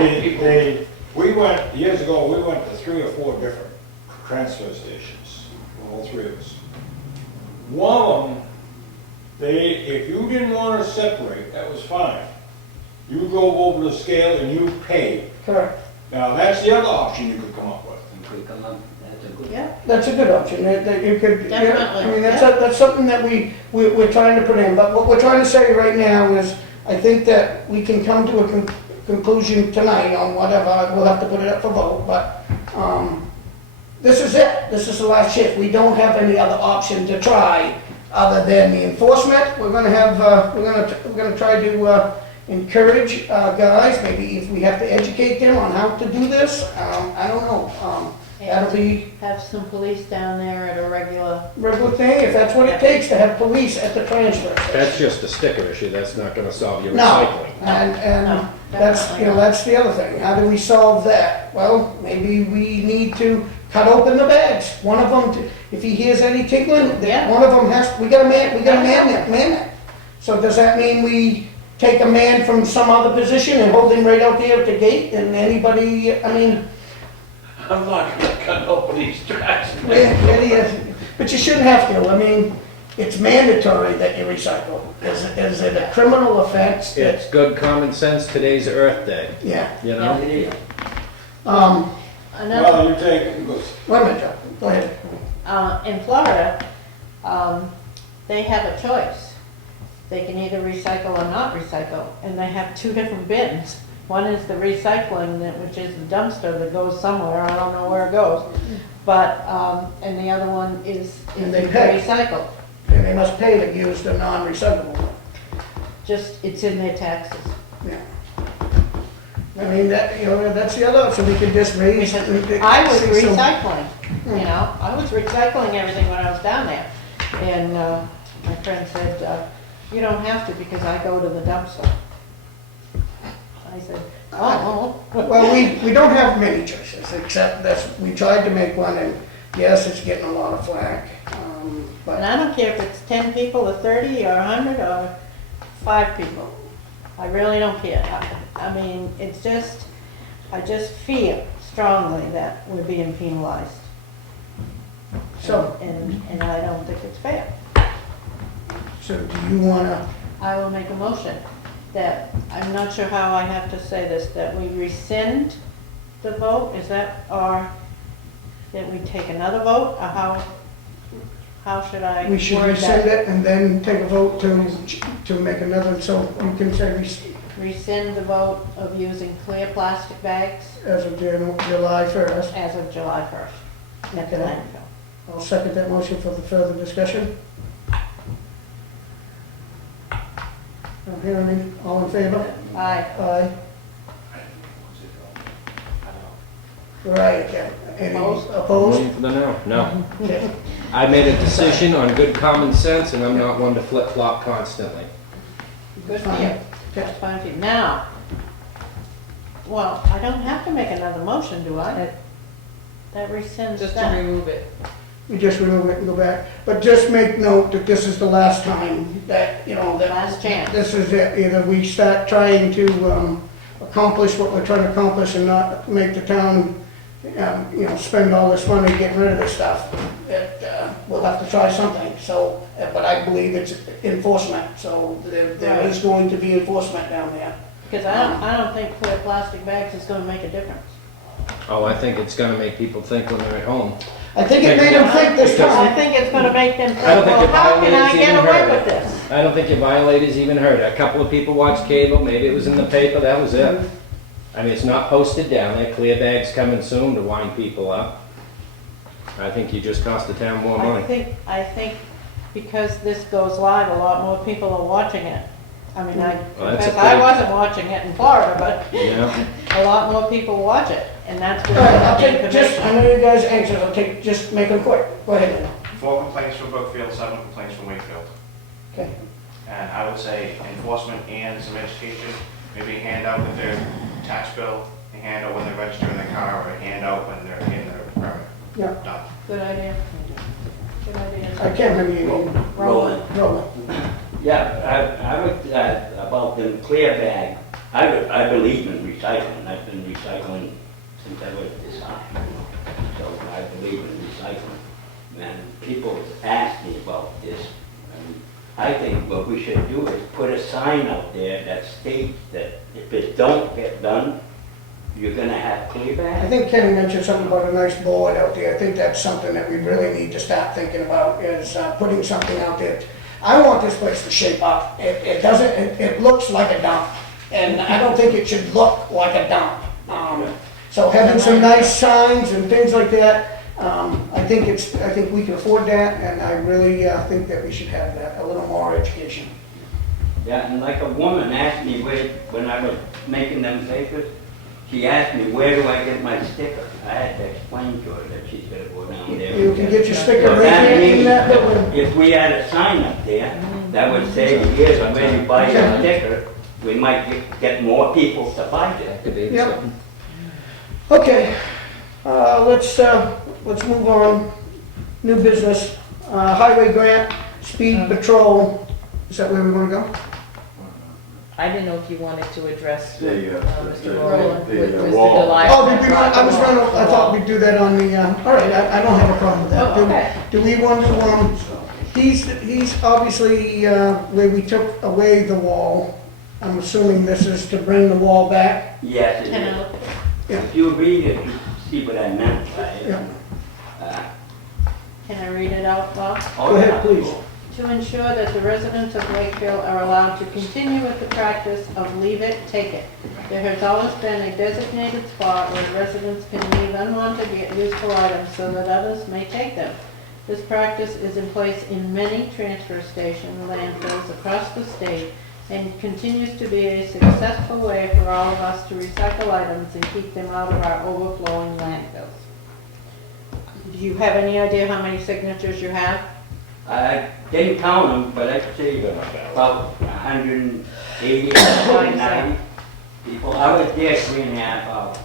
We went, years ago, we went to 3 or 4 different transfer stations, all 3 of us. One of them, if you didn't want to separate, that was fine. You drove over the scale and you paid. Correct. Now, that's the other option you could come up with. You could come up, that's a good. Yeah. That's a good option, that you could, yeah, Definitely, I mean, yeah. that's something that we're trying to put in, but what we're trying to say right now is, I think that we can come to a conclusion tonight on whatever, we'll have to put it up for vote, but, this is it, this is the last shift, we don't have any other option to try other than the enforcement. We're gonna have, we're gonna try to, encourage, guys, maybe if we have to educate them on how to do this, I don't know, that'll be Have some police down there at a regular... regular thing, if that's what it takes to have police at the transfer station. That's just a sticker issue, that's not gonna solve your No, recycling. and No, that's, definitely you know, not. that's the other thing, how do we solve that? Well, maybe we need to cut open the bags, one of them, if he hears any tinkling, Yeah. one of them has, we gotta man it. So does that mean we take a man from some other position and hold him right out there at the gate, and anybody, I mean, I'm not gonna cut nobody's trash. but you shouldn't have to, I mean, it's mandatory that you recycle. Is it a criminal offense? It's good common sense, today's Earth Day, Yeah. you know? It is. Another, Well, you take, it goes, Wait a minute, Joe. Go ahead. in Florida, they have a choice. They can either recycle or not recycle, and they have 2 different bins. One is the recycling, which is the dumpster that goes somewhere, I don't know where it goes. But, and the other one is And they pay. recycled. And they must pay to use the non-recyclable one. Just, it's in their taxes. Yeah. I mean, that, you know, that's the other option, we could just raise. I was recycling, you know? I was recycling everything when I was down there. And my friend said, you don't have to because I go to the dumpster. I said, oh. Well, we don't have many choices, except that we tried to make one, and yes, it's getting a lot of flack. And But I don't care if it's 10 people or 30 or 100 or 5 people. I really don't care. I mean, it's just, I just feel strongly that we're being penalized. so, And I don't think it's fair. so do you wanna, I will make a motion that, I'm not sure how I have to say this, that we rescind the vote, is that, or that we take another vote, or how should I we should word rescind that? it and then take a vote to make another, so you can say Rescind the vote of using clear plastic bags as of July 1st. as of July 1st at the Okay. landfill. I'll second that motion for the further discussion. Don't hear any, all in favor? Aye. Aye. Right, yeah. Any opposed? Waiting for the no. No. Okay. I made a decision on good common sense, and I'm not one to flip-flop constantly. Good for you. That's fine for you. Now, well, I don't have to make another motion, do I? That rescinds Just to that. remove it. You just remove it and go back. But just make note that this is the last time that, you know, that. Last chance. This is it. Either we start trying to accomplish what we're trying to accomplish and not make the town, you know, spend all this money getting rid of this stuff. We'll have to try something, so, but I believe it's enforcement, so there is going to be enforcement down there. Because I don't think clear plastic bags is gonna make a difference. Oh, I think it's gonna make people think when they're at home. I think it made them think this I time. think it's gonna make them think, I don't think well, the how can I violators get even away heard with it. this? I don't think your violators even heard it. A couple of people watched cable, maybe it was in the paper, that was it. I mean, it's not posted down there, clear bags coming soon to wind people up. I think you just cost the town more money. I think because this goes live, a lot more people are watching it. I mean, Well, that's a because I pretty- wasn't watching it in Florida, but Yeah. a lot more people watch it, and that's All good. right, I'll take, just, I know you guys are anxious, I'll take, just make them quick. Go ahead. 4 complaints from Brookfield, 7 complaints from Wakefield. Okay. And I would say enforcement and some education, maybe a handout with their tax bill, a handout when they're registering their car, or a handout when they're getting their permit Yeah, done. Good idea. Good idea. I can't remember your name. Roland. Roland. Yeah, I would, about the clear bag, I believe in recycling. I've been recycling since I was this high. So I believe in recycling. And people ask me about this. And I think what we should do is put a sign out there that states that if it don't get done, you're gonna have clear I bags. think Kenny mentioned something about a nice board out there. I think that's something that we really need to start thinking about, is putting something out there. I want this place to shape up. It doesn't, it looks like a dump, and I don't think it should look like a dump. So having some nice signs and things like that, I think we can afford that, and I really think that we should have that, a little more education. Yeah, and like a woman asked me when I was making them papers, she asked me, where do I get my sticker? I had to explain to her that she's gotta go down there. You can get your sticker So right that here in means that building. if we had a sign up there, that would say, here's where you buy your sticker, we might get more people to buy it. That could be Yep. something. Okay, let's move on. New business, highway grant, speed patrol. Is that where we wanna go? I didn't know if you wanted to address The, Mr. Rowland the, with Mr. wall. Delisle. Oh, did we want, I thought we'd do that on the, all right, I don't have a problem with that. Oh, okay. Do we want to, he's obviously, where we took away the wall. I'm assuming this is to bring the wall back. Yes, it Can I is. look at it? If you read it, you see what I meant by it. Yeah. Can I read it out, Bob? Go ahead, please. To ensure that the residents of Wakefield are allowed to continue with the practice of leave it, take it. There has always been a designated spot where residents can leave unwanted yet useful items so that others may take them. This practice is in place in many transfer station landfills across the state and continues to be a successful way for all of us to recycle items and keep them out of our overflowing landfills. Do you have any idea how many signatures you have? I didn't count them, but I'd say about 180, 190 people. I was there 3.5 hours.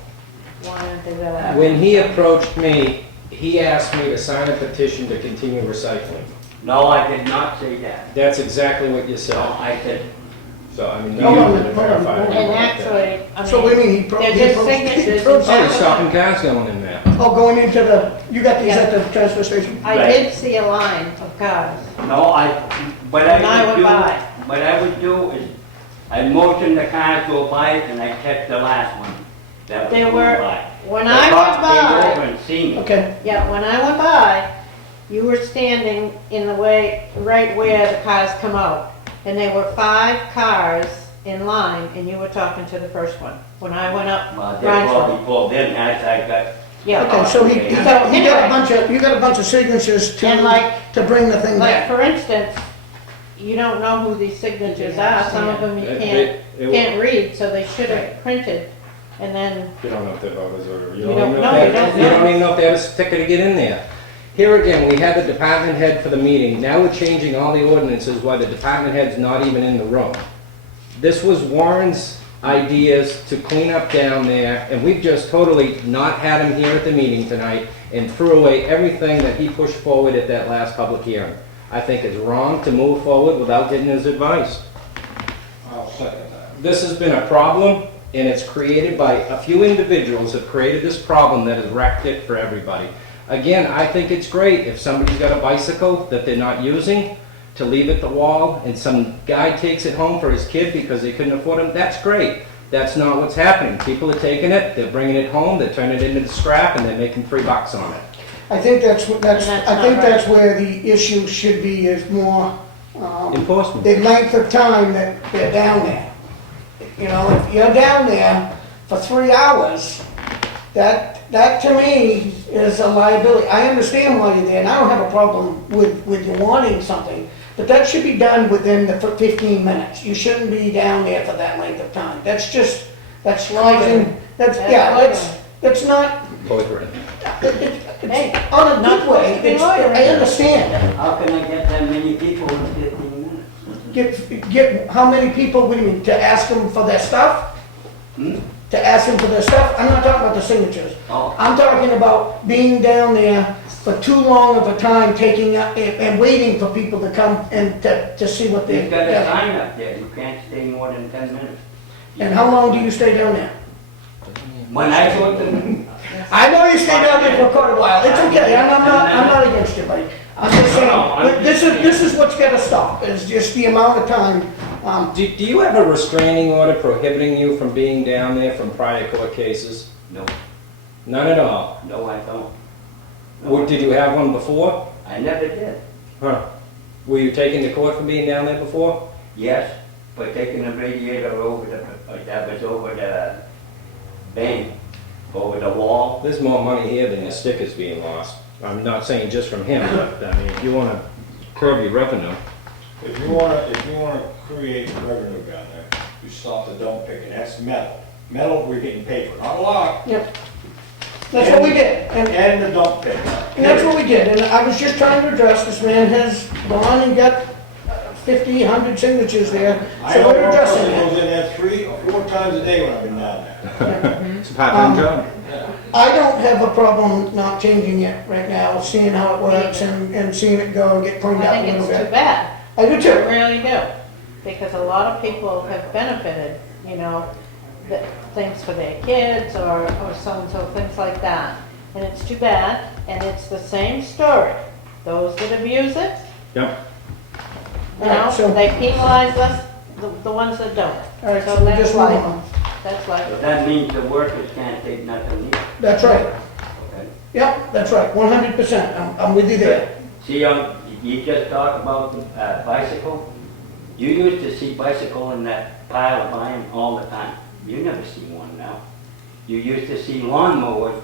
One, two, that. When he approached me, he asked me to sign a petition to continue recycling. No, I did not say that. That's exactly what you said. No, I said, So, I mean, Hold on a no, minute, hold on, hold on. And actually, I So what do you mean, mean, he they're just signatures. approached- Oh, he's stopping cars going in there. Oh, going into the, you got these at the transfer station? I Right. did see a line of cars. no, what And I I would would do, buy. what I would do is, I motioned the cars go by and I checked the last one. That was There going were, by. when The I cop went came over by, and seen me. Okay, yeah, when I went by, you were standing in the way, right where the cars come out. And there were 5 cars in line, and you were talking to the first one. When I went up, Well, they Ryan's probably one. pulled in as I got. Yeah, okay, so he got a bunch of signatures And like- to bring the thing like, back. for instance, you don't know who these signatures are, some of them you can't read, so they should have printed, and then, You don't know if they're voters or, You don't know, you don't you know. don't even know if they have a ticket to get in there. Here again, we had the department head for the meeting. Now we're changing all the ordinances while the department head's not even in the room. This was Warren's ideas to clean up down there, and we've just totally not had him here at the meeting tonight and threw away everything that he pushed forward at that last public hearing. I think it's wrong to move forward without getting his advice. I'll second that. This has been a problem, and it's created by a few individuals have created this problem that has wrecked it for everybody. Again, I think it's great if somebody's got a bicycle that they're not using, to leave at the wall, and some guy takes it home for his kid because they couldn't afford them, that's great. That's not what's happening. People are taking it, they're bringing it home, they're turning it into the scrap, and they're making $3 on it. I think that's I think not that's where the issue should be, is more, Enforcement. the length of time that they're down there. You know, if you're down there for 3 hours, that to me is a liability. I understand why you're there, and I don't have a problem with you wanting something, but that should be done within the 15 minutes. You shouldn't be down there for that length of time. That's rising, that's not, Loitering. hey, it's on a not good way, supposed to be it's, loitering. I understand. How can I get that many people in 15 minutes? Get, how many people, what do you mean, to ask them for their stuff? Hmm? To ask them for their stuff? I'm not talking about the signatures. Oh. I'm talking about being down there for too long of a time, taking up, and waiting for people to come and to see what they're. You've got a sign up there, you can't stay more than 10 minutes. And how long do you stay down there? When I go to, I know you stay down there for quite a while, it's okay, I'm not against you, buddy. I'm just No, saying, I'm this is what's gotta stop, is just the amount of time. Do you have a restraining order prohibiting you from being down there from prior court cases? no, None at all? no, I don't. Or did you have one before? I never did. Huh. Were you taken to court for being down there before? Yes, but taking the radiator over that was over the bank, over the wall. There's more money here than your stickers being lost. I'm not saying just from him, but I mean, if you wanna curb your revenue. If you wanna create revenue down there, you stop the dump picking, that's metal. Metal, we're getting paid for, not a lot. Yep. That's what we did, And the dump pick. and that's what we did, and I was just trying to address, this man has gone and got 50, 100 signatures there, I so know we're one addressing person that. goes in there 3 or 4 times a day when I've been down there. It's a part-time job. I don't have a problem not changing it right now, seeing how it works and seeing it go and get cleaned I up a think little it's too bit. bad. I do I too. really do, because a lot of people have benefited, you know, things for their kids or so-and-so, things like that. And it's too bad, and it's the same story. Those that abuse it, Yep. you Alright, so- know, they penalize us, the ones that don't. All right, so So we that's just move life. on. That's like, But that means the workers can't take nothing either, That's right. okay? Yep, that's right, 100%. I'm with you there. See, you just talked about the bicycle. You used to see bicycle in that pile of iron all the time. You never see one now. You used to see lawnmowers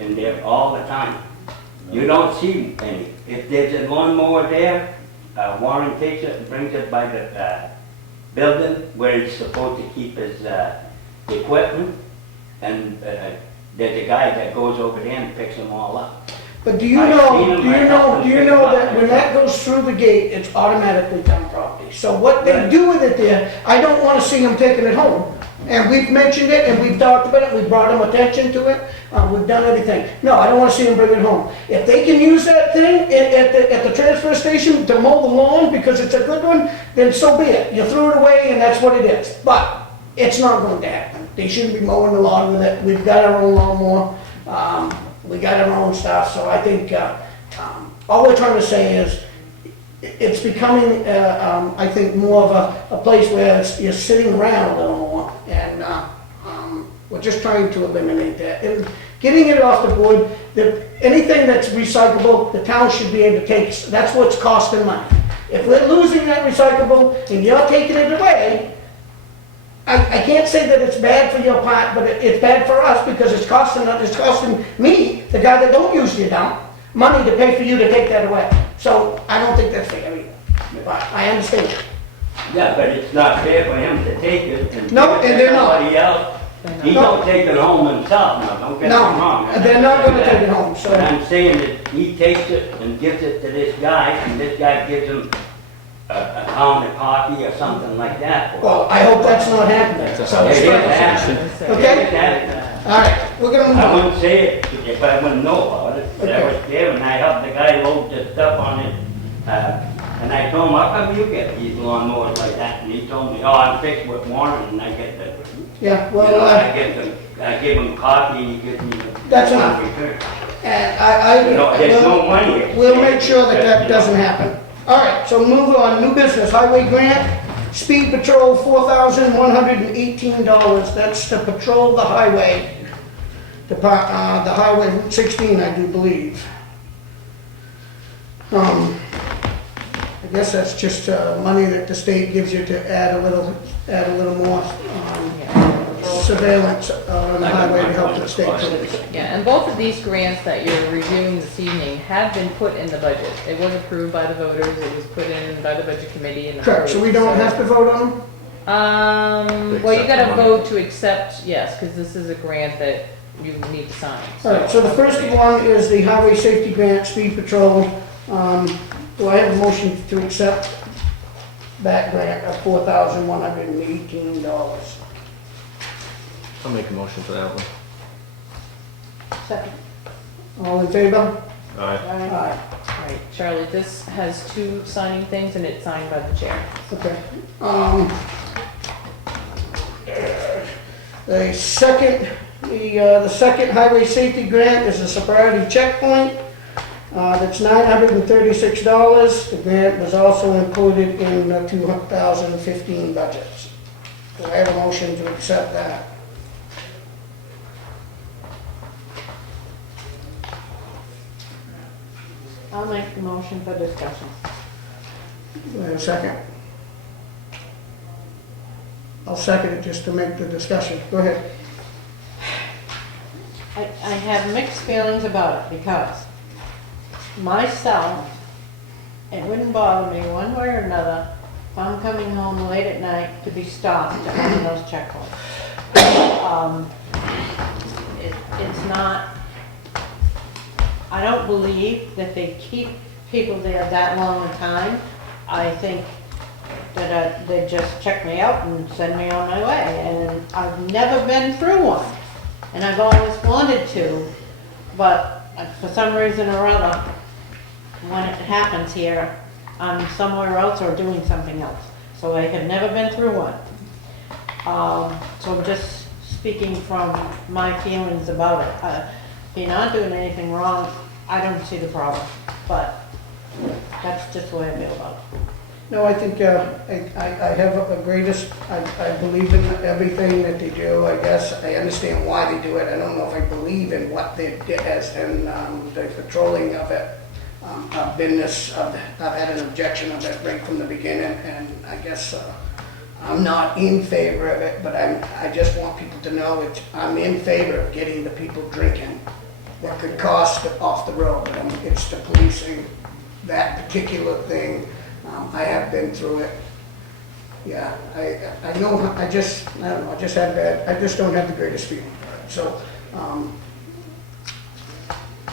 in there all the time. You don't see any. If there's a lawnmower there, Warren takes it and brings it by the building where he's supposed to keep his equipment, and there's a guy that goes over there and picks them all up. But do you I've know, seen 'em, do you I know, helped do them you pick know up that when and- that goes through the gate, it's automatically town property? So what they Right. do with it there, I don't wanna see them taking it home. And we've mentioned it, and we've talked about it, we've brought them attention to it, we've done everything. No, I don't wanna see them bring it home. If they can use that thing at the transfer station to mow the lawn because it's a good one, then so be it. You threw it away and that's what it is. But it's not going to happen. They shouldn't be mowing the lawn with it. We've got our own lawnmower, we got our own stuff, so I think, all we're trying to say is, it's becoming, I think, more of a place where you're sitting around a little more, and we're just trying to eliminate that. And getting it off the board, anything that's recyclable, the town should be able to take, that's what's costing money. If we're losing that recyclable and you're taking it away, I can't say that it's bad for your part, but it's bad for us because it's costing me, the guy that don't use your dump, money to pay for you to take that away. So I don't think that's fair either, but I understand. Yeah, but it's not fair for him to take it and No, give it and to they're not. somebody else. He No. don't take it home himself now, don't get me wrong. No, they're not gonna take it home, so. But I'm saying that he takes it and gives it to this guy, and this guy gives him a pound of coffee or something like that. for it. Well, I hope that's not happening. That's a So, It is all happening. Okay. It is happening. right, we're gonna move I on. wouldn't say it if I wouldn't know about it, but I was there and I helped the guy load the stuff on it. And I told him, how come you get these lawnmowers like that? And he told me, oh, I'm fixed with Warren and I get the, Yeah, you know, well, I give him coffee and he gives me the. That's enough. return. and You know, there's no money. we'll make sure that that doesn't happen. All right, so move on, new business, highway grant, speed patrol, $4,118. That's to patrol the highway, the highway Route 16, I do believe. I guess that's just money that the state gives you to add a little more surveillance on the highway to help the state police. Yeah, and both of these grants that you're reviewing this evening have been put in the budget. It was approved by the voters, it was put in by the budget committee and Correct, so we don't have to vote on them? Well, you gotta vote to accept, yes, because this is a grant that you need to sign. All right, so the first one is the highway safety grant, speed patrol. Do I have a motion to accept that grant of $4,118? I'll make a motion for that one. Second. All in favor? Aye. Aye. Right, Charlie, this has two signing things and it's signed by the chair. Okay. The second highway safety grant is a sobriety checkpoint. That's $936. The grant was also included in the 2015 budgets. Do I have a motion to accept that? I'll make the motion for discussion. Do I have a second? I'll second it just to make the discussion. Go ahead. I have mixed feelings about it because myself, it wouldn't bother me one way or another if I'm coming home late at night to be stopped at one of those checkpoints. It's not, I don't believe that they keep people there that long a time. I think that they just check me out and send me on my way. And I've never been through one. And I've always wanted to, but for some reason or other, when it happens here, I'm somewhere else or doing something else. So I have never been through one. So I'm just speaking from my feelings about it. If you're not doing anything wrong, I don't see the problem, but that's just the way I feel about it. No, I think I have a greatest, I believe in everything that they do, I guess. I understand why they do it. I don't know if I believe in what they did as in the patrolling of it. I've had an objection of it right from the beginning, and I guess I'm not in favor of it, but I just want people to know I'm in favor of getting the people drinking that could cost off the road. It's the policing, that particular thing. I have been through it. Yeah, I know, I don't know, I just don't have the greatest feeling about it. So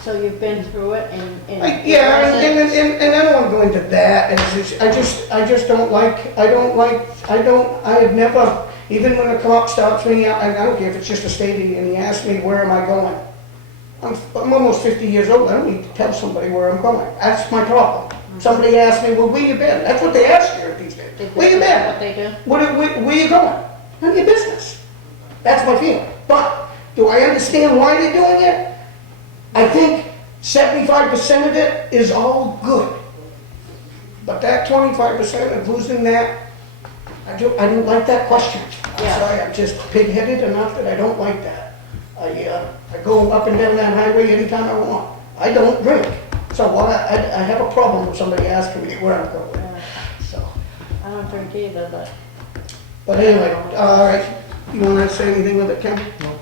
So you've been through it and. Yeah, and I don't wanna go into that, I just don't like, I have never, even when a cop stops me, I don't care if it's just a state and he asks me, where am I going? I'm almost 50 years old, I don't need to tell somebody where I'm going, that's my problem. Somebody asks me, well, where you been? That's what they ask here these days. Where you been? What they do? Where you going? None of your business. That's my feeling. But, do I understand why they're doing it? I think 75% of it is all good. But that 25% of losing that, I don't like that question. I'm Yeah. sorry, I'm just pig-headed enough that I don't like that. I go up and down that highway anytime I want. I don't drink. So I have a problem with somebody asking me where I'm going. So, I don't drink either, but. but anyway, all right. You want to say anything with it, Kim? No.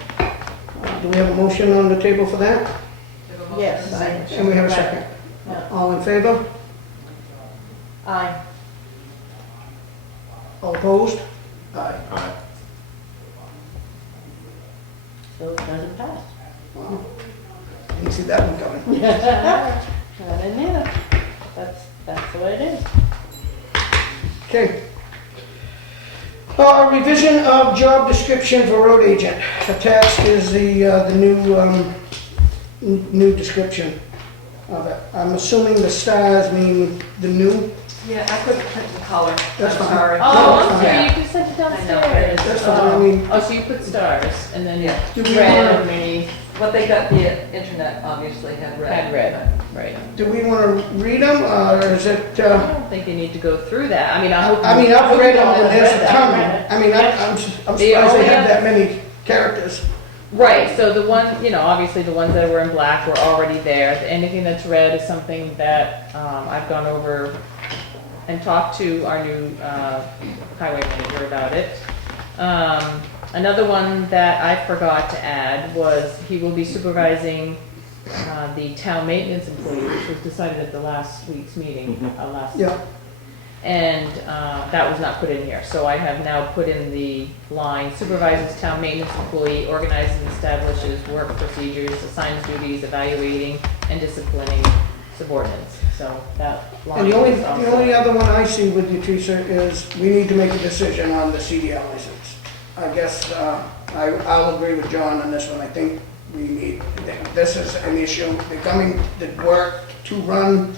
Do we have a motion on the table for that? Yes, And we have a second. Yeah. All in favor? Aye. All opposed? Aye. So it doesn't pass. Wow. Didn't see that one coming. Not in there. That's the way it is. Okay. Revision of job description for road agent. Attached is the new description of it. I'm assuming the stars mean the new. Yeah, I couldn't print the color. That's I'm fine. sorry. No, Oh, it's I'm fine. sorry, you can send it downstairs. That's fine, I mean, Oh, so you put stars, and then Yeah. Do we red wanna- underneath, What they got via internet obviously had red. had red, right. do we want to read them, or is it, I don't think you need to go through that, I mean, I hope. I've read them, and there's a that. ton. I mean, I'm surprised they have that many characters. Right, so the one, obviously the ones that were in black were already there. Anything that's red is something that I've gone over and talked to our new highway manager about it. Another one that I forgot to add was he will be supervising the town maintenance employee, which was decided at the last week's meeting, last. Yeah. And that was not put in here, so I have now put in the line, supervises town maintenance employee, organizes and establishes work procedures, assigns duties, evaluating and disciplining subordinates, so that line And the only is also. other one I see with you, Teresa, is we need to make a decision on the CDL license. I guess, I'll agree with John on this one, I think we need, this is an issue, they're coming to work to run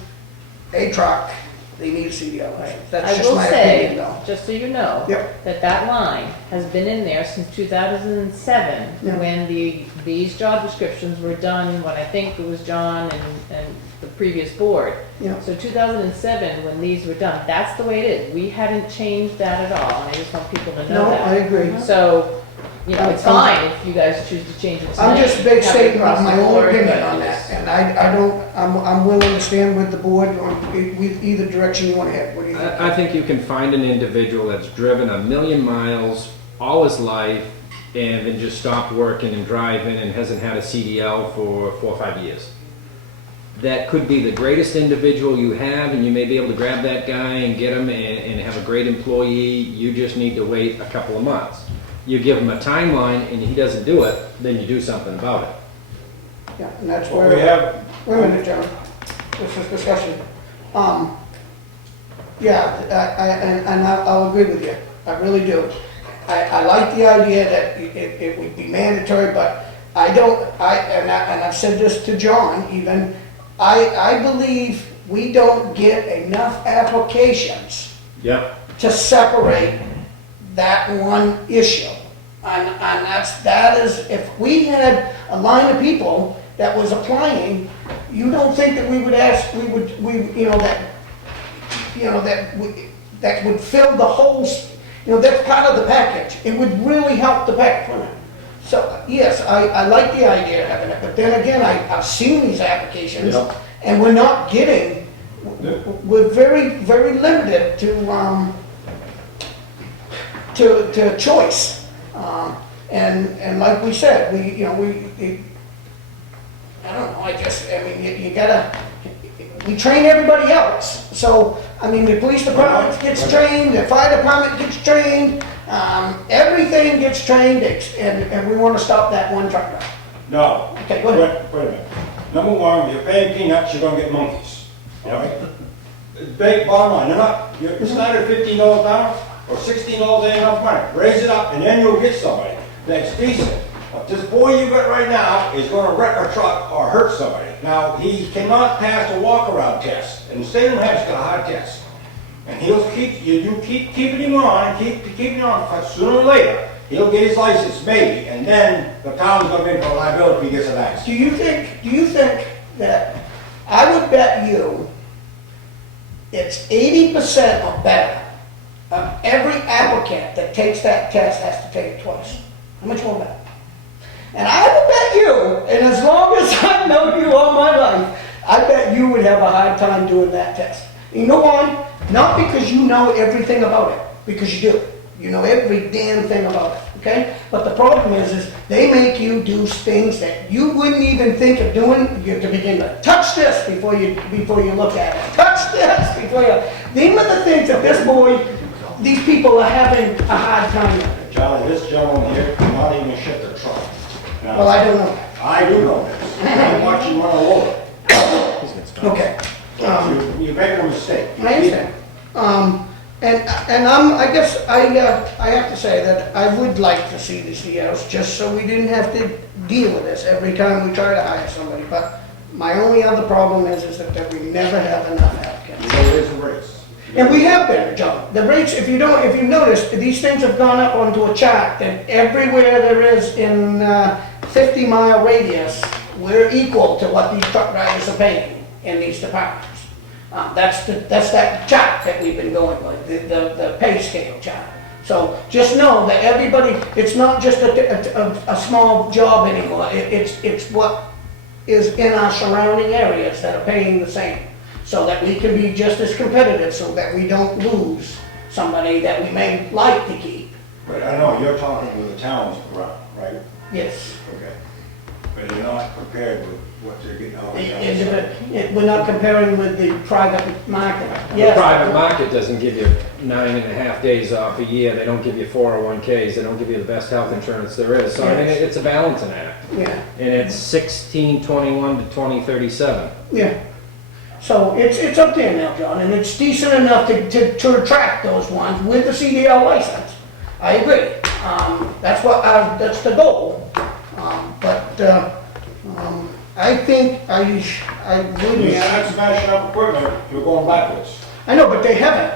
a truck, they need a CDL license. That's just my opinion, though. Just so you know, Yep. that line has been in there since 2007, Yeah. when these job descriptions were done, when I think it was John and the previous board. Yeah. So 2007, when these were done, that's the way it is. We hadn't changed that at all, and I just want people to know No, that. I agree. So, it's fine if you guys choose to change it tonight. I'm just big Have it statement across of my the own board, opinion but on it's- that, and I don't, I'm willing to stand with the board on either direction you want to head. What do you think? I think you can find an individual that's driven 1,000,000 miles all his life and then just stopped working and driving and hasn't had a CDL for 4 or 5 years. That could be the greatest individual you have, and you may be able to grab that guy and get him and have a great employee. You just need to wait a couple of months. You give him a timeline and he doesn't do it, then you do something about it. Yeah, and that's Well, where. we have, Wait a minute, John. This is discussion. Yeah, I'll agree with you. I really do. I like the idea that it would be mandatory, but I don't, and I've said this to John even, I believe we don't get enough applications Yep. to separate that one issue. And that is, if we had a line of people that was applying, you don't think that we would ask, that would fill the holes, that's part of the package. It would really help the package. So, yes, I like the idea of having it, but then again, I've seen these applications, Yep. and we're not getting, we're very, very limited to choice. And like we said, I don't know, you gotta, we train everybody else. So, the police department gets trained, the fire department gets trained, everything gets trained, and we wanna stop that one truck driver. no. Okay, go ahead. Wait a minute. Number one, if you're paying peanuts, you're gonna get monkeys, all right? Big bottom line, they're not, it's not at $15 an hour or $16 ain't enough money. Raise it up and then you'll get somebody that's decent. But this boy you got right now is gonna wreck a truck or hurt somebody. Now, he cannot pass the walk-around test, and the state of New Hampshire's got a hard test. And he'll keep, you keep keeping him on, and keeping him on, but sooner or later, he'll get his license maybe, and then the town's gonna be in for liability if he gets an accident. Do you think that, I would bet you, it's 80% or better of every applicant that takes that test has to take it twice? How much more bet? And I would bet you, and as long as I've known you all my life, I bet you would have a hard time doing that test. You know why? Not because you know everything about it, because you do. You know every damn thing about it, okay? But the problem is they make you do things that you wouldn't even think of doing. You have to begin to touch this before you look at it. Touch this before you. These are the things that this boy, these people are having a hard time with. Charlie, this gentleman here cannot even shift a truck. Now, Well, I don't know that. I do know this. I'm watching run all over. Okay. You're making a mistake. I understand. And I guess I have to say that I would like to see the CEOs, just so we didn't have to deal with this every time we try to hire somebody. But my only other problem is that we never have enough applicants. There is a race. And we have been, John. The rates, if you've noticed, these things have gone up onto a chart, and everywhere there is in 50-mile radius, we're equal to what these truck drivers are paying in these departments. That's that chart that we've been going with, the pay scale chart. So just know that everybody, it's not just a small job anymore. It's what is in our surrounding areas that are paying the same, so that we can be just as competitive, so that we don't lose somebody that we may like to keep. But I know you're talking with the towns around, right? Yes. Okay. But you're not prepared with what they're getting out of the outside. We're not comparing with the private market. The Yes. private market doesn't give you 9.5 days off a year, they don't give you 401ks, they don't give you the best health insurance there is. So I mean, it's a balancing act. Yeah, And it's 1621 to 2037. yeah. So it's up there now, John, and it's decent enough to attract those ones with the CDL license. I agree. That's the goal. I think You start smashing up equipment, you're going backwards. I know, but they haven't.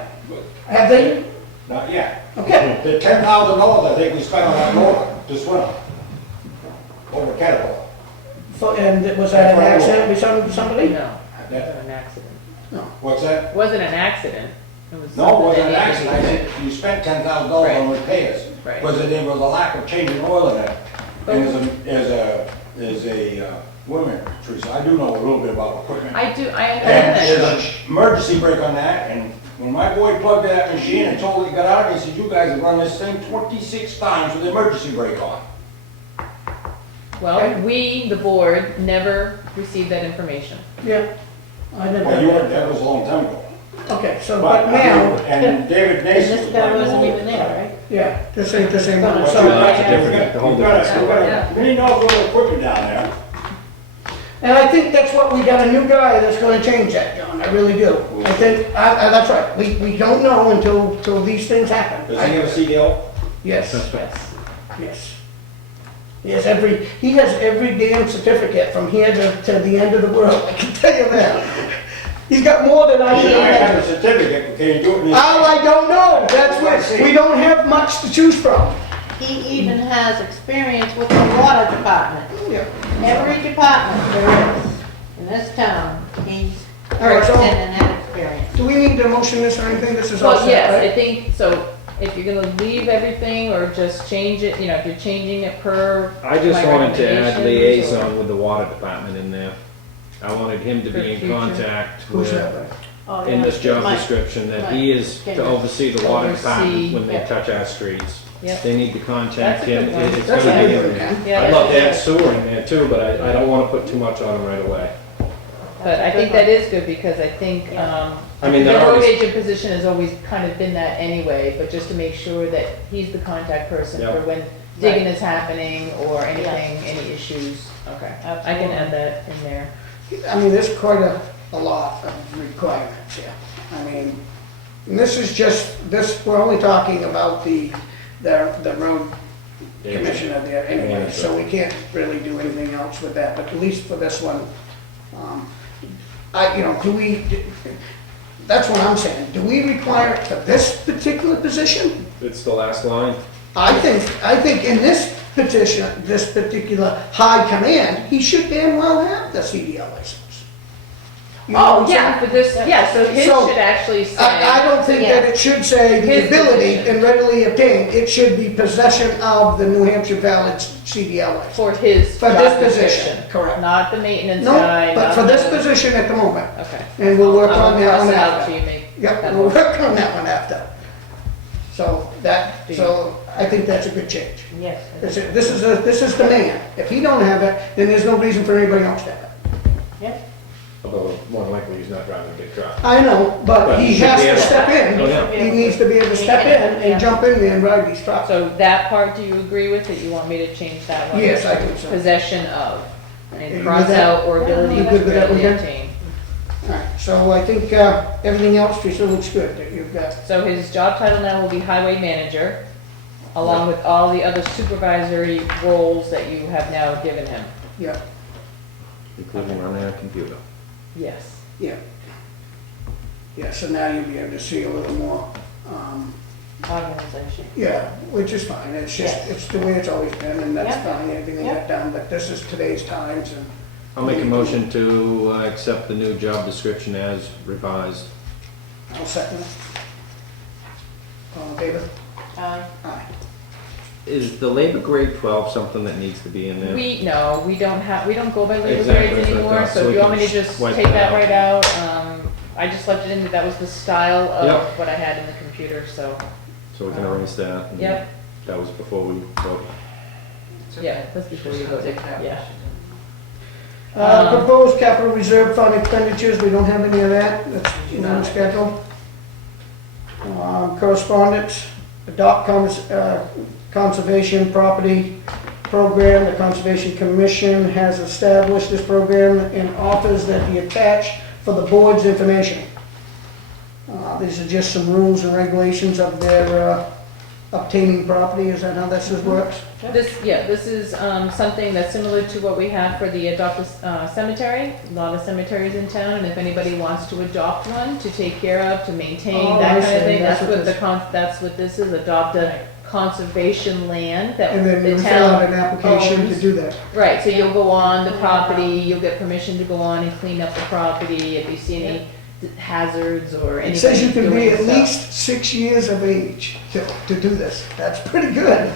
Have they? Not yet. Okay. The $10,000 I think we spent on that motor this winter, over Caterpillar. And was that an accident with somebody? No, it That- wasn't an accident. What's that? It wasn't an accident. It was No, it something wasn't an that needed accident, I to be said you spent $10,000 on repairs. Right. Because there was a lack of changing oil in it. And there's a woman, Teresa, I do know a little bit about equipment. I And understand there's that. an emergency brake on that, and when my boy plugged that machine and told he got out, he said, you guys have run this thing 26 times with the emergency brake on. Well, we, the board, never received that information. Yeah. I didn't Well, you know. weren't, that was a long time ago. Okay, so, but now, And David And Nason. this guy wasn't even there, right? yeah, this ain't the same one. Well, So, that's a different, the whole different We've story. got a $1 million worth of equipment down there. and I think that's what, we got a new guy that's gonna change that, John, I really do. I think, that's right, we don't know until these things happen. Does he have a CDL? Yes, Yes. yes. He has every damn certificate from here to the end of the world, I can tell you that. He's got more than I He can might have imagine. a certificate, but can you do it in his? I don't know, that's what, we don't have much to choose from. He even has experience with the water department. Yeah. Every department there is in this town, he's All right, worked so- in and had experience. Do we need to motion this or anything? This is all Well, set, yes, I right? think, so if you're gonna leave everything or just change it, if you're changing it per I just my wanted to add recommendations, liaison with the water department in there. I wanted him to For be in future. contact Who's with, that? Oh, in yeah. this job Mike. description, that Mike. he is to oversee the water department Oversee, when they yeah. touch our streets. Yep. They need to contact That's a him. good one. It's That's gonna a be good in one, there. Yeah, I'd love to add that's- sewer in there too, but I don't wanna put too much on him right away. But I think that is good, because I think, I mean, the they're road always, agent position has always kind of been that anyway, but just to make sure that he's the contact person Yep. for when digging is happening or anything, any issues. Okay, I can add that in there. I mean, there's quite a lot of requirements here. I mean, and this is just, we're only talking about the road commissioner there anyway, so we can't really do anything else with that, but at least for this one, that's what I'm saying, do we require it for this particular position? It's the last line. I think in this petition, this particular high command, he should damn well have the CDL license. You know what Oh, I'm yeah, saying? for this, yeah, so his So, should actually say. I don't think that it should say the His ability position. and readily obtained, it should be possession of the New Hampshire valid CDL license. For his For job this position, description. correct. Not the maintenance No, guy. but not for this the- position at the moment, Okay. and we'll work I'll on that cross one it out after. till you make Yep, that we'll motion. work on that one after. So I think that's a good change. Yes. This is the man. If he don't have it, then there's no reason for anybody else to have it. Yeah. Although more than likely he's not driving a big truck. I know, but But he he should has be to able- step in. Oh, yeah. He needs to be able to step in and jump in there and ride these trucks. So that part, do you agree with, that you want me to change that one? Yes, I think so. Possession of, You and good cross with that? out or ability You to good with that, readily Lincoln? obtain. All right, so I think everything else, Teresa, looks good that you've got. So his job title now will be highway manager, along with all the other supervisory roles that you have now given him. Yeah, Including running a computer. Yes. yeah. Yeah, so now you'll be able to see a little more, Organization. yeah, which is fine. It's just, Yes. it's the way it's always been, and that's Yep. fine, everything Yep. got done, but this is today's times, and I'll make a motion to accept the new job description as revised. I'll second it. All in favor? Aye. Aye. Is the labor grade 12 something that needs to be in there? We don't go by labor Exactly, grades that's what I anymore, thought. so So if we you want can me to just wipe take that that out. right out, I just left it in, that was the style of Yep. what I had in the computer, so, So we can erase that. and yep, That was before we voted. yeah, that's before you voted, yeah. Proposed capital reserve fund expenditures, we don't have any of that, that's not scheduled. Correspondence, adopt conservation property program, the Conservation Commission has established this program and offers that be attached for the board's information. These are just some rules and regulations of their obtaining property, is that how this works? This is something that's similar to what we have for the adopt a cemetery. A lot of cemeteries in town, and if anybody wants to adopt one to take care of, to maintain, Oh, I that kind see. of thing, That's that's what what that's what this is, adopt a conservation land that And then the you fill out town an application to owns. do that. Right, so you'll go on the property, you'll get permission to go on and clean up the property if you see any hazards or anything. It says you can be doing at stuff. least 6 years of age to do this. That's pretty good.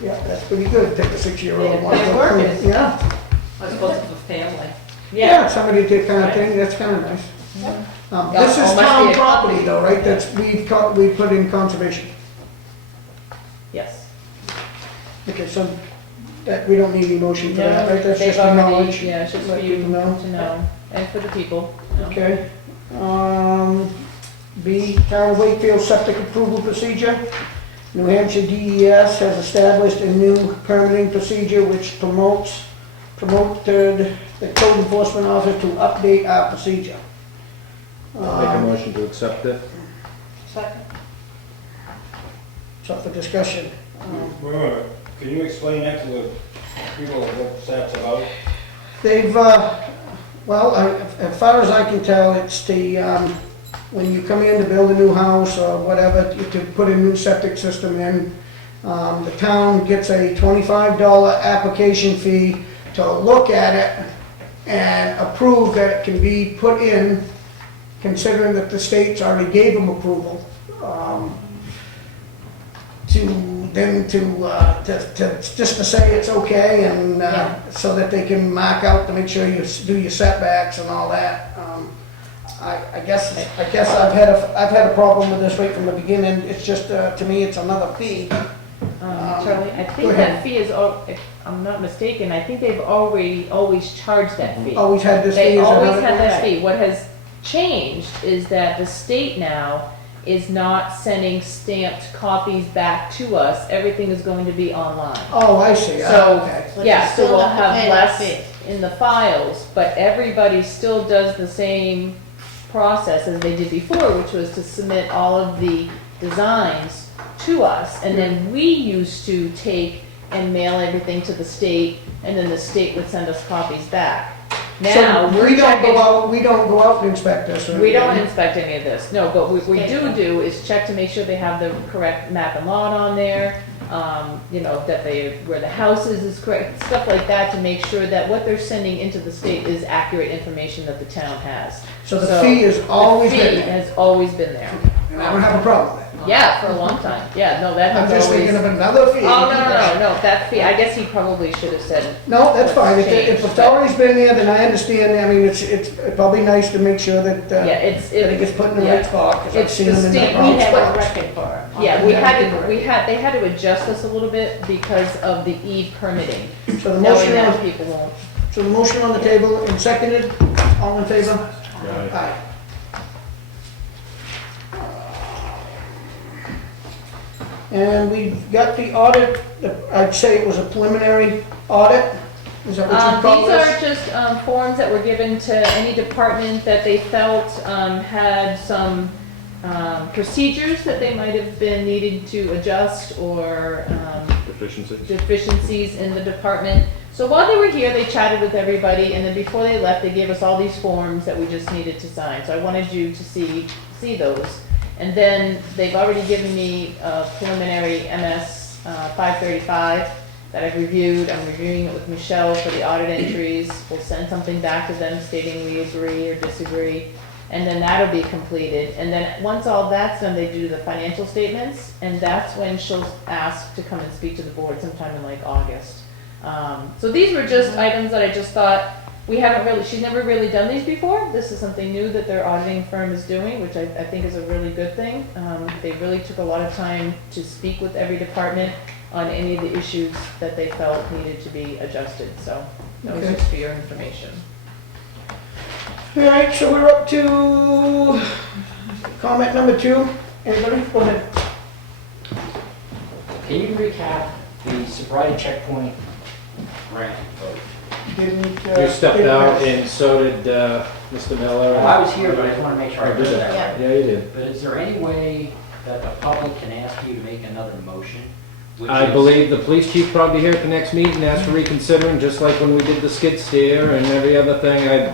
Yeah, that's pretty good. Take a 6-year-old. Yeah, want to they're go working. clean. Yeah, I suppose it's a family. yeah, somebody did kind of thing, that's kind of nice. This Yeah, is oh, must be town a property copy. though, right? That's, we put in conservation. Yes. Okay, so that, we don't need any motion for that, No, right? That's they've just a already, knowledge. yeah, it's just for Let you people know. to know, and for the people. you know. Okay. B, Town of Wakefield septic approval procedure. New Hampshire DES has established a new permitting procedure which promoted the code enforcement officer to update our procedure. I'll make a motion to accept it. Second. So for discussion. Wait a minute, can you explain that to the people what that's about? They've, well, as far as I can tell, it's the, when you come in to build a new house or whatever, to put a new septic system in, the town gets a $25 application fee to look at it and approve that it can be put in, considering that the state's already gave them approval. Just to say it's okay, and so that they can mark out to make sure you do your setbacks and all that. I guess I've had a problem with this right from the beginning. It's just, to me, it's another fee. Charlie, I go think ahead. that fee is, if I'm not mistaken, I think they've always charged that fee. Always had this fee. They is that always how it had works? that fee. What has changed is that the state now is not sending stamped copies back to us. Everything is going to be online. Oh, I see. So, Okay. But yeah, you so still we'll have to have pay that less, fee. in the files, but everybody still does the same process as they did before, which was to submit all of the designs to us, and then we used to take and mail everything to the state, and then the state would send us copies back. Now, So we're we don't checking. we don't go out and inspect this, or We don't anything? inspect any of this, no, but what we do is check to make sure they have the correct map and lot on there, you know, that where the house is correct, stuff like that, to make sure that what they're sending into the state is accurate information that the town has. So the fee has always The been fee there, has always been there. and I don't have a problem with that. Yeah, for a long time, yeah, no, that I'm has just always. thinking of another fee. Oh, no, that fee, I guess he probably should have said. No, that's fine, if Change, it's always been there, then I understand, I mean, it's probably nice to make sure that, Yeah, that it gets put in the right spot, because I've It's seen the them in the state, wrong We have a spots. record for it. Yeah, they had to adjust this a little bit because of the E-permitting, So the knowing motion, that on- people won't. so the motion on the table and seconded, all in favor? Right. Aye. And we've got the audit, I'd say it was a preliminary audit, is that what you call These are this? just forms that were given to any department that they felt had some procedures that they might have been needed to adjust, or deficiencies in the department. So while they were here, they chatted with everybody, and then before they left, they gave us all these forms that we just needed to sign. So I wanted you to see those. And then they've already given me a preliminary MS 535 that I've reviewed. I'm reviewing it with Michelle for the audit entries. We'll send something back to them stating we agree or disagree. And then that'll be completed. And then once all that's done, they do the financial statements. And that's when she'll ask to come and speak to the board sometime in like August. So these were just items that I just thought, she's never really done these before. This is something new that their auditing firm is doing, which I think is a really good thing. They really took a lot of time to speak with every department on any of the issues that they felt needed to be adjusted. So that was Okay. just for your information. All right, so we're up to comment number 2. Anybody? Go ahead. Can you recap the sobriety checkpoint grant vote? Didn't, You stepped didn't out pass. and so did Mr. Miller. Well, I was here, but I just want to make sure I Oh, did did that Yeah. right. Yeah, you did. But is there any way that the public can ask you to make another motion? Which I is- believe the police chief probably here at the next meeting, ask for reconsidering, just like when we did the skid steer and every other thing.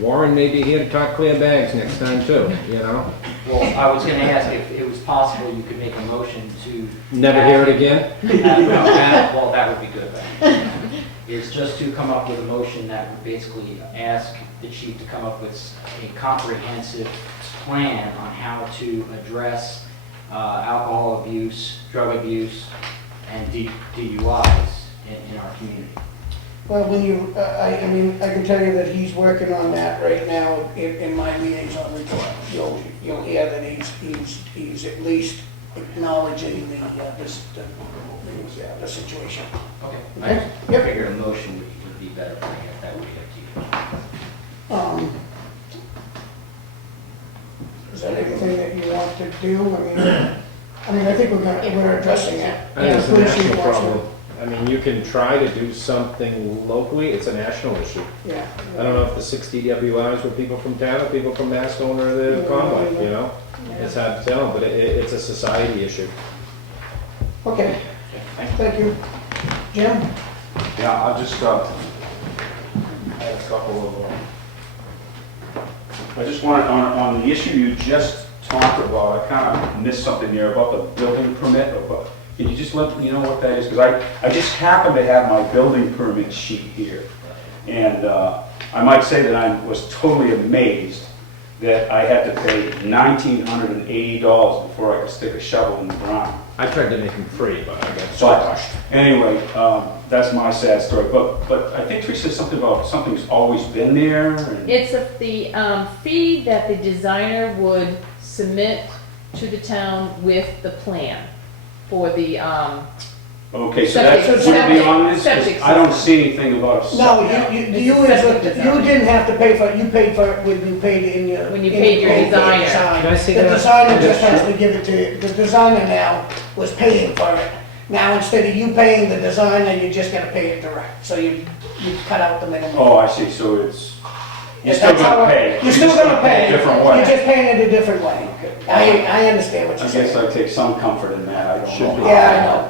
Warren may be here to talk clear bags next time too, you know? Well, I was going to ask if it was possible you could make a motion to. Never hear it again? Well, that would be good, but it's just to come up with a motion that would basically ask the chief to come up with a comprehensive plan on how to address alcohol abuse, drug abuse, and DUIs in our community. Well, when you, I mean, I can tell you that he's working on that right now in my liaison report. You'll hear that he's at least acknowledging the situation. Okay. Okay. I Yep. figure a motion would be better for me if that would be up to you. Is that anything that you want to do? I mean, I think we're addressing it. I think it's a The police chief national wants to- problem. I mean, you can try to do something locally, it's a national issue. Yeah. I don't know if the 60 WIs were people from town or people from Mascoma or the Commonwealth, you know? It's hard to tell, but it's a society issue. Okay, thank you. Jim? Yeah, I just, I had a couple of, I just wanted, on the issue you just talked about, I kind of missed something there about the building permit. Can you just let me know what that is? Because I just happen to have my building permit sheet here. And I might say that I was totally amazed that I had to pay $1,980 before I could stick a shovel in the ground. I tried to make them free, but I got But anyway, that's my sad story. But I think Teresa said something about something's always been there. And It's the fee that the designer would submit to the town with the plan for the, okay, so that Septic- would be on this? 'Cause septic I don't see anything about a No, septic. you didn't have to pay for it, you paid for it when you paid it in your. When you paid your designer. Can I see The that? designer just has to give it to you, the designer now was paying for it, Now, instead of you paying the designer, you're just gonna pay it direct, so you cut out the minimum. Oh, I see, so it's, you're And still that's how gonna it- pay. You're still gonna pay. A different You're way. just paying it a different way. I understand what I you're guess saying. I take some comfort in that, I don't Should know. be. Yeah,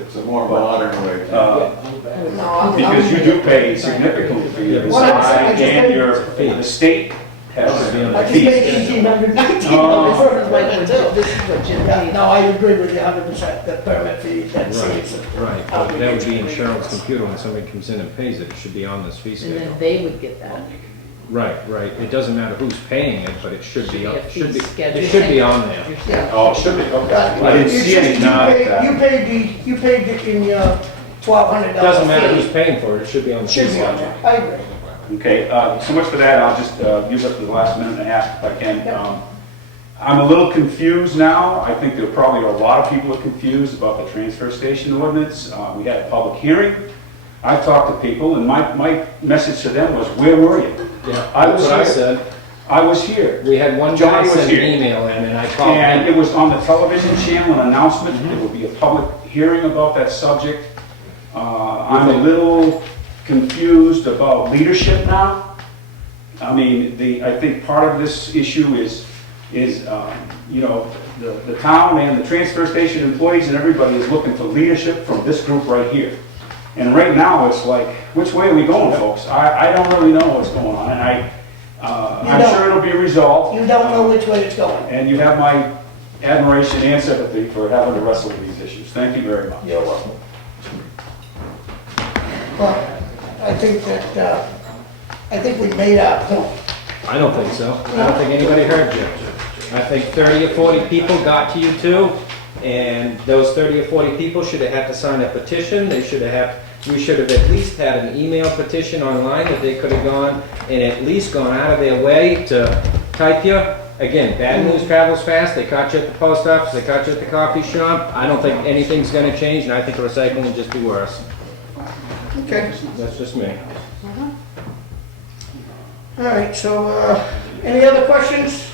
It's a more modern way. Uh, I know. No, I'm. Because you do pay significantly for your Well, I design just and paid- your, the state has I just fees. paid $1,800, $1,900. Oh. This is what Jim Yeah, paid. no, I agree with you 100%, the permit fee, that saves it. Right, but that would be in Cheryl's computer when somebody comes in and pays it, it should be on this fee And schedule. then they would get that. Right, right, it doesn't matter who's paying it, but it should be, a fee schedule. it should be on there. You're Yeah. Oh, it should be, okay. I didn't It's see just any you nod paid- at You that. paid it in your $1,200 fee. Doesn't matter who's paying for it, it should be on the fee Should be on schedule. there, I agree. Okay, so much for that, I'll just use up the last minute and a half if I can. Yeah. I'm a little confused now, I think there probably are a lot of people are confused about the transfer station ordinance. We had a public hearing, I talked to people, and my message to them was, where were you? Yeah, I that's was what I here. said. I was here. We had one guy Johnny was send an here. email in and I called And him. it was on the television channel, an announcement, there will be a public hearing about that subject. I'm a little confused about leadership now. I mean, I think part of this issue is, you know, the town and the transfer station employees and everybody is looking for leadership from this group right here. And right now, it's like, which way are we going, folks? I don't really know what's going on, and I'm don't. sure it'll be resolved. You don't know which way it's going. And you have my admiration and sympathy for having to wrestle with these issues. Thank you very much. You're welcome. Well, I think that, I think we made our point. I don't think so. I don't think anybody heard you. I think 30 or 40 people got to you too, and those 30 or 40 people should have had to sign a petition. They should have, we should have at least had an email petition online that they could have gone and at least gone out of their way to type you. Again, bad news travels fast. They caught you at the post office, they caught you at the coffee shop. I don't think anything's gonna change, and I think recycling will just be worse. Okay. That's just me. All right, so, any other questions?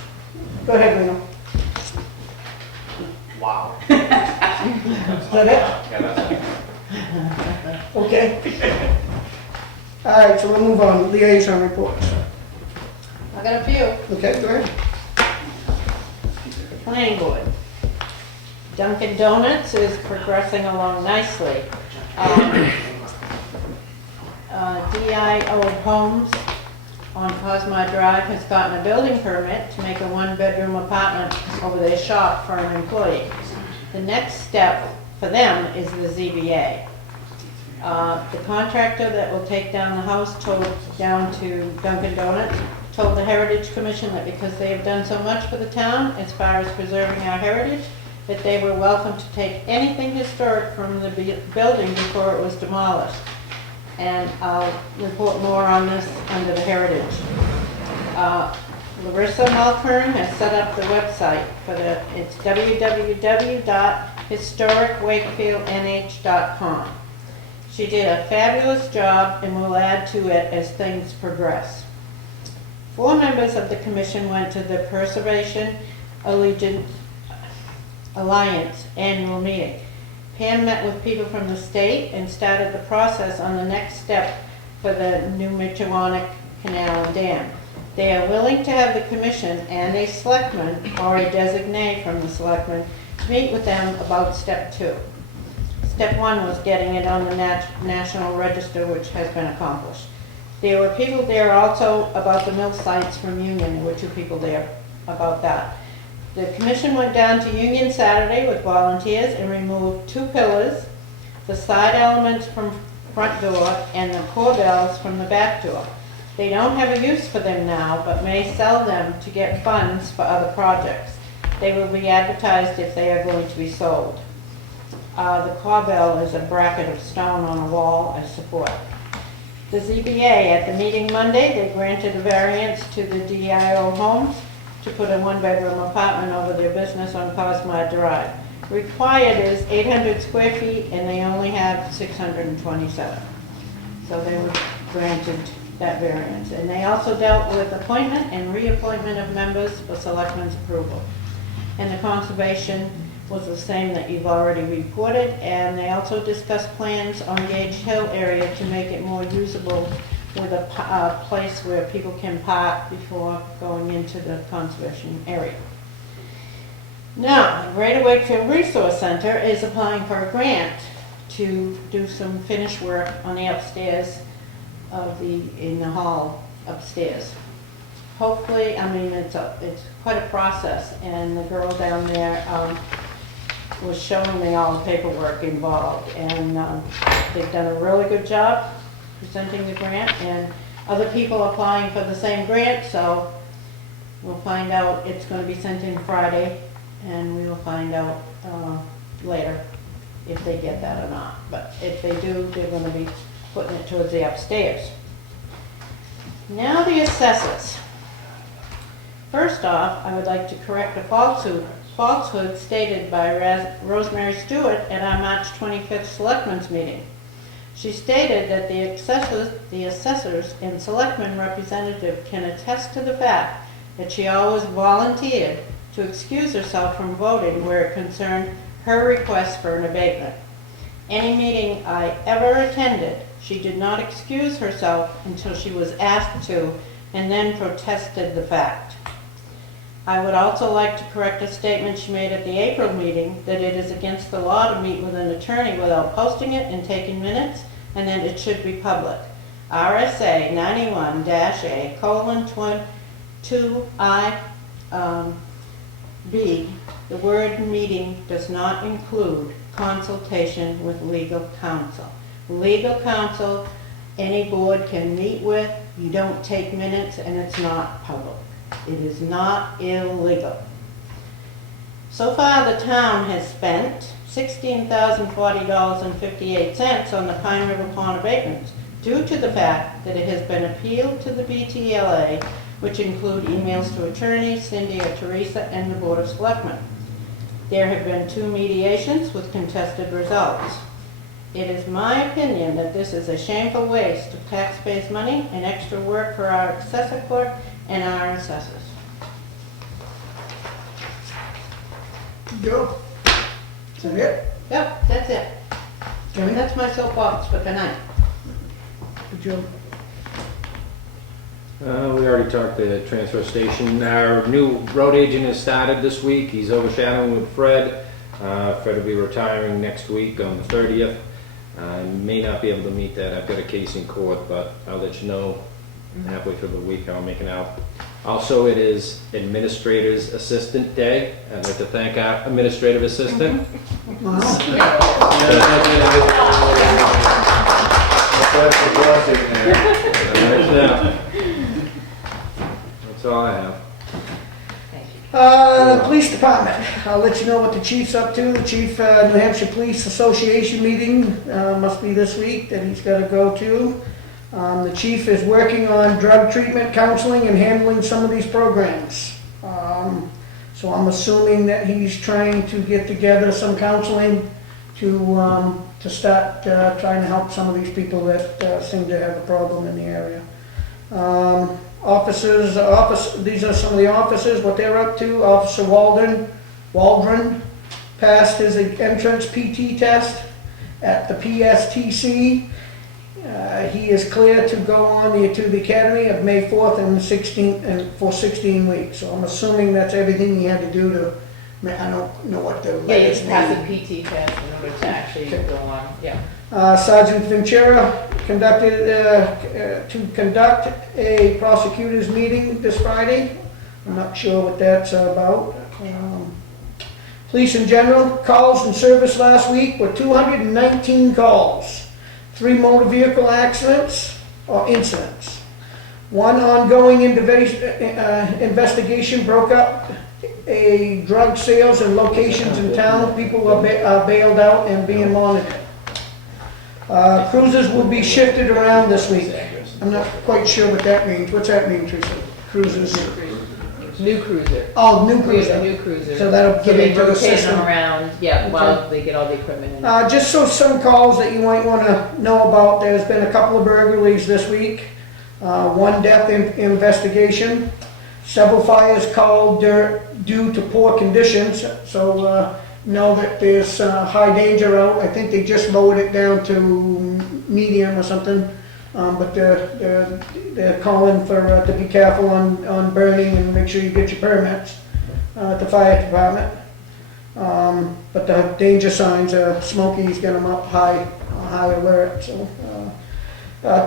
Go ahead, Lino. Wow. Is that Yeah, that's it. it? Okay. All right, so we'll move on, liaison reports. I got a few. Okay, go ahead. Planning board. Dunkin' Donuts is progressing along nicely. DIO Homes on Cosmo Drive has gotten a building permit to make a one-bedroom apartment over their shop for an employee. The next step for them is the ZBA. The contractor that will take down the house down to Dunkin' Donuts told the Heritage Commission that because they have done so much for the town as far as preserving our heritage, that they were welcome to take anything historic from the building before it was demolished. And I'll report more on this under the heritage. Larissa Mulkern has set up the website for it's www.historicwakefieldnh.com. She did a fabulous job and will add to it as things progress. 4 members of the commission went to the Preservation Alliance annual meeting. Pam met with people from the state and started the process on the next step for the new Michiwanick Canal and Dam. They are willing to have the commission and a selectman or a designee from the selectmen to meet with them about step 2. Step 1 was getting it on the National Register, which has been accomplished. There were people there also about the mill sites from Union. There were 2 people there about that. The commission went down to Union Saturday with volunteers and removed 2 pillars, the side elements from front door, and the core bells from the back door. They don't have a use for them now, but may sell them to get funds for other projects. They will be advertised if they are going to be sold. The core bell is a bracket of stone on a wall as support. The ZBA at the meeting Monday, they granted a variance to the DIO Homes to put a one-bedroom apartment over their business on Cosmo Drive. Required is 800 square feet, and they only have 627. So they were granted that variance. And they also dealt with appointment and reappointment of members for selectmen's approval. And the conservation was the same that you've already reported, and they also discussed plans on Gage Hill area to make it more usable with a place where people can park before going into the conservation area. Now, the Greater Wakefield Resource Center is applying for a grant to do some finish work on the upstairs in the hall upstairs. Hopefully, I mean, it's quite a process, and the girl down there was showing me all the paperwork involved, and they've done a really good job presenting the grant, and other people applying for the same grant, so we'll find out. It's going to be sent in Friday, and we will find out later if they get that or not. But if they do, they're going to be putting it towards the upstairs. Now the assessors. First off, I would like to correct a falsehood stated by Rosemary Stewart at our March 25th Selectmen's meeting. She stated that the assessors and selectmen representative can attest to the fact that she always volunteered to excuse herself from voting where it concerned her request for an abatement. Any meeting I ever attended, she did not excuse herself until she was asked to, and then protested the fact. I would also like to correct a statement she made at the April meeting that it is against the law to meet with an attorney without posting it and taking minutes, and that it should be public. RSA 91-A:2I the word meeting does not include consultation with legal counsel. Legal counsel, any board can meet with, you don't take minutes, and it's not public. It is not illegal. So far, the town has spent $16,040.58 on the Pine River Pond abatements due to the fact that it has been appealed to the BTLA, which include emails to attorneys, Cindy or Teresa, and the Board of Selectmen. There have been 2 mediations with contested results. It is my opinion that this is a shameful waste of taxpayers' money and extra work for our assessor clerk and our assessors. Joe? Is that it? Yep, that's it. Jimmy? That's my soapbox for tonight. Joe? We already talked the transfer station. Our new road agent has started this week. He's overshadowing with Fred. Fred will be retiring next week on the 30th. I may not be able to meet that. I've got a case in court, but I'll let you know halfway through the week how I'm making out. Also, it is Administrator's Assistant Day. I'd like to thank our administrative assistant. That's the blessing there. That's all I have. Police Department, I'll let you know what the chief's up to. The chief, New Hampshire Police Association meeting must be this week that he's got to go to. The chief is working on drug treatment, counseling, and handling some of these programs. So I'm assuming that he's trying to get together some counseling to start trying to help some of these people that seem to have a problem in the area. These are some of the officers, what they're up to. Officer Waldron passed his entrance PT test at the PSTC. He is clear to go on to the academy of May 4th and 16th and for 16 weeks. So I'm assuming that's everything he had to do to. I don't know what the Yeah, you latest have to pass name. a PT test in order to actually go on, yeah. Sergeant Ventura conducted to conduct a prosecutors meeting this Friday. I'm not sure what that's about. Police in general, calls and service last week were 219 calls. 3 motor vehicle accidents or incidents. 1 ongoing investigation broke up a drug sales and locations in town. People are bailed out and being monitored. Cruisers will be shifted around this week. I'm not quite sure what that means. What's that mean, Teresa? Cruisers? New cruiser. Oh, new We have cruiser. a new cruiser. So that'll get they into the rotate system. them around, yeah, while they get all the equipment in. Just so some calls that you might want to know about, there's been a couple of burglaries this week. 1 death investigation. Several fires called due to poor conditions. So know that there's high danger out. I think they just lowered it down to medium or something. But they're calling for, to be careful on burning and make sure you get your permits at the fire department. But the danger signs, Smokey's got them up high alert, so.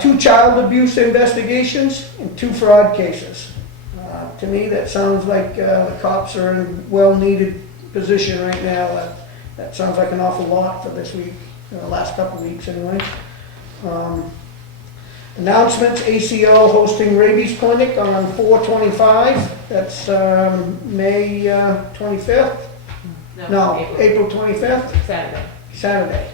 2 child abuse investigations and 2 fraud cases. To me, that sounds like the cops are in well-needed position right now. That sounds like an awful lot for this week, the last couple of weeks anyway. Announcements, ACO hosting rabies clinic on 4/25. That's May 25th? No, April 25th? Saturday.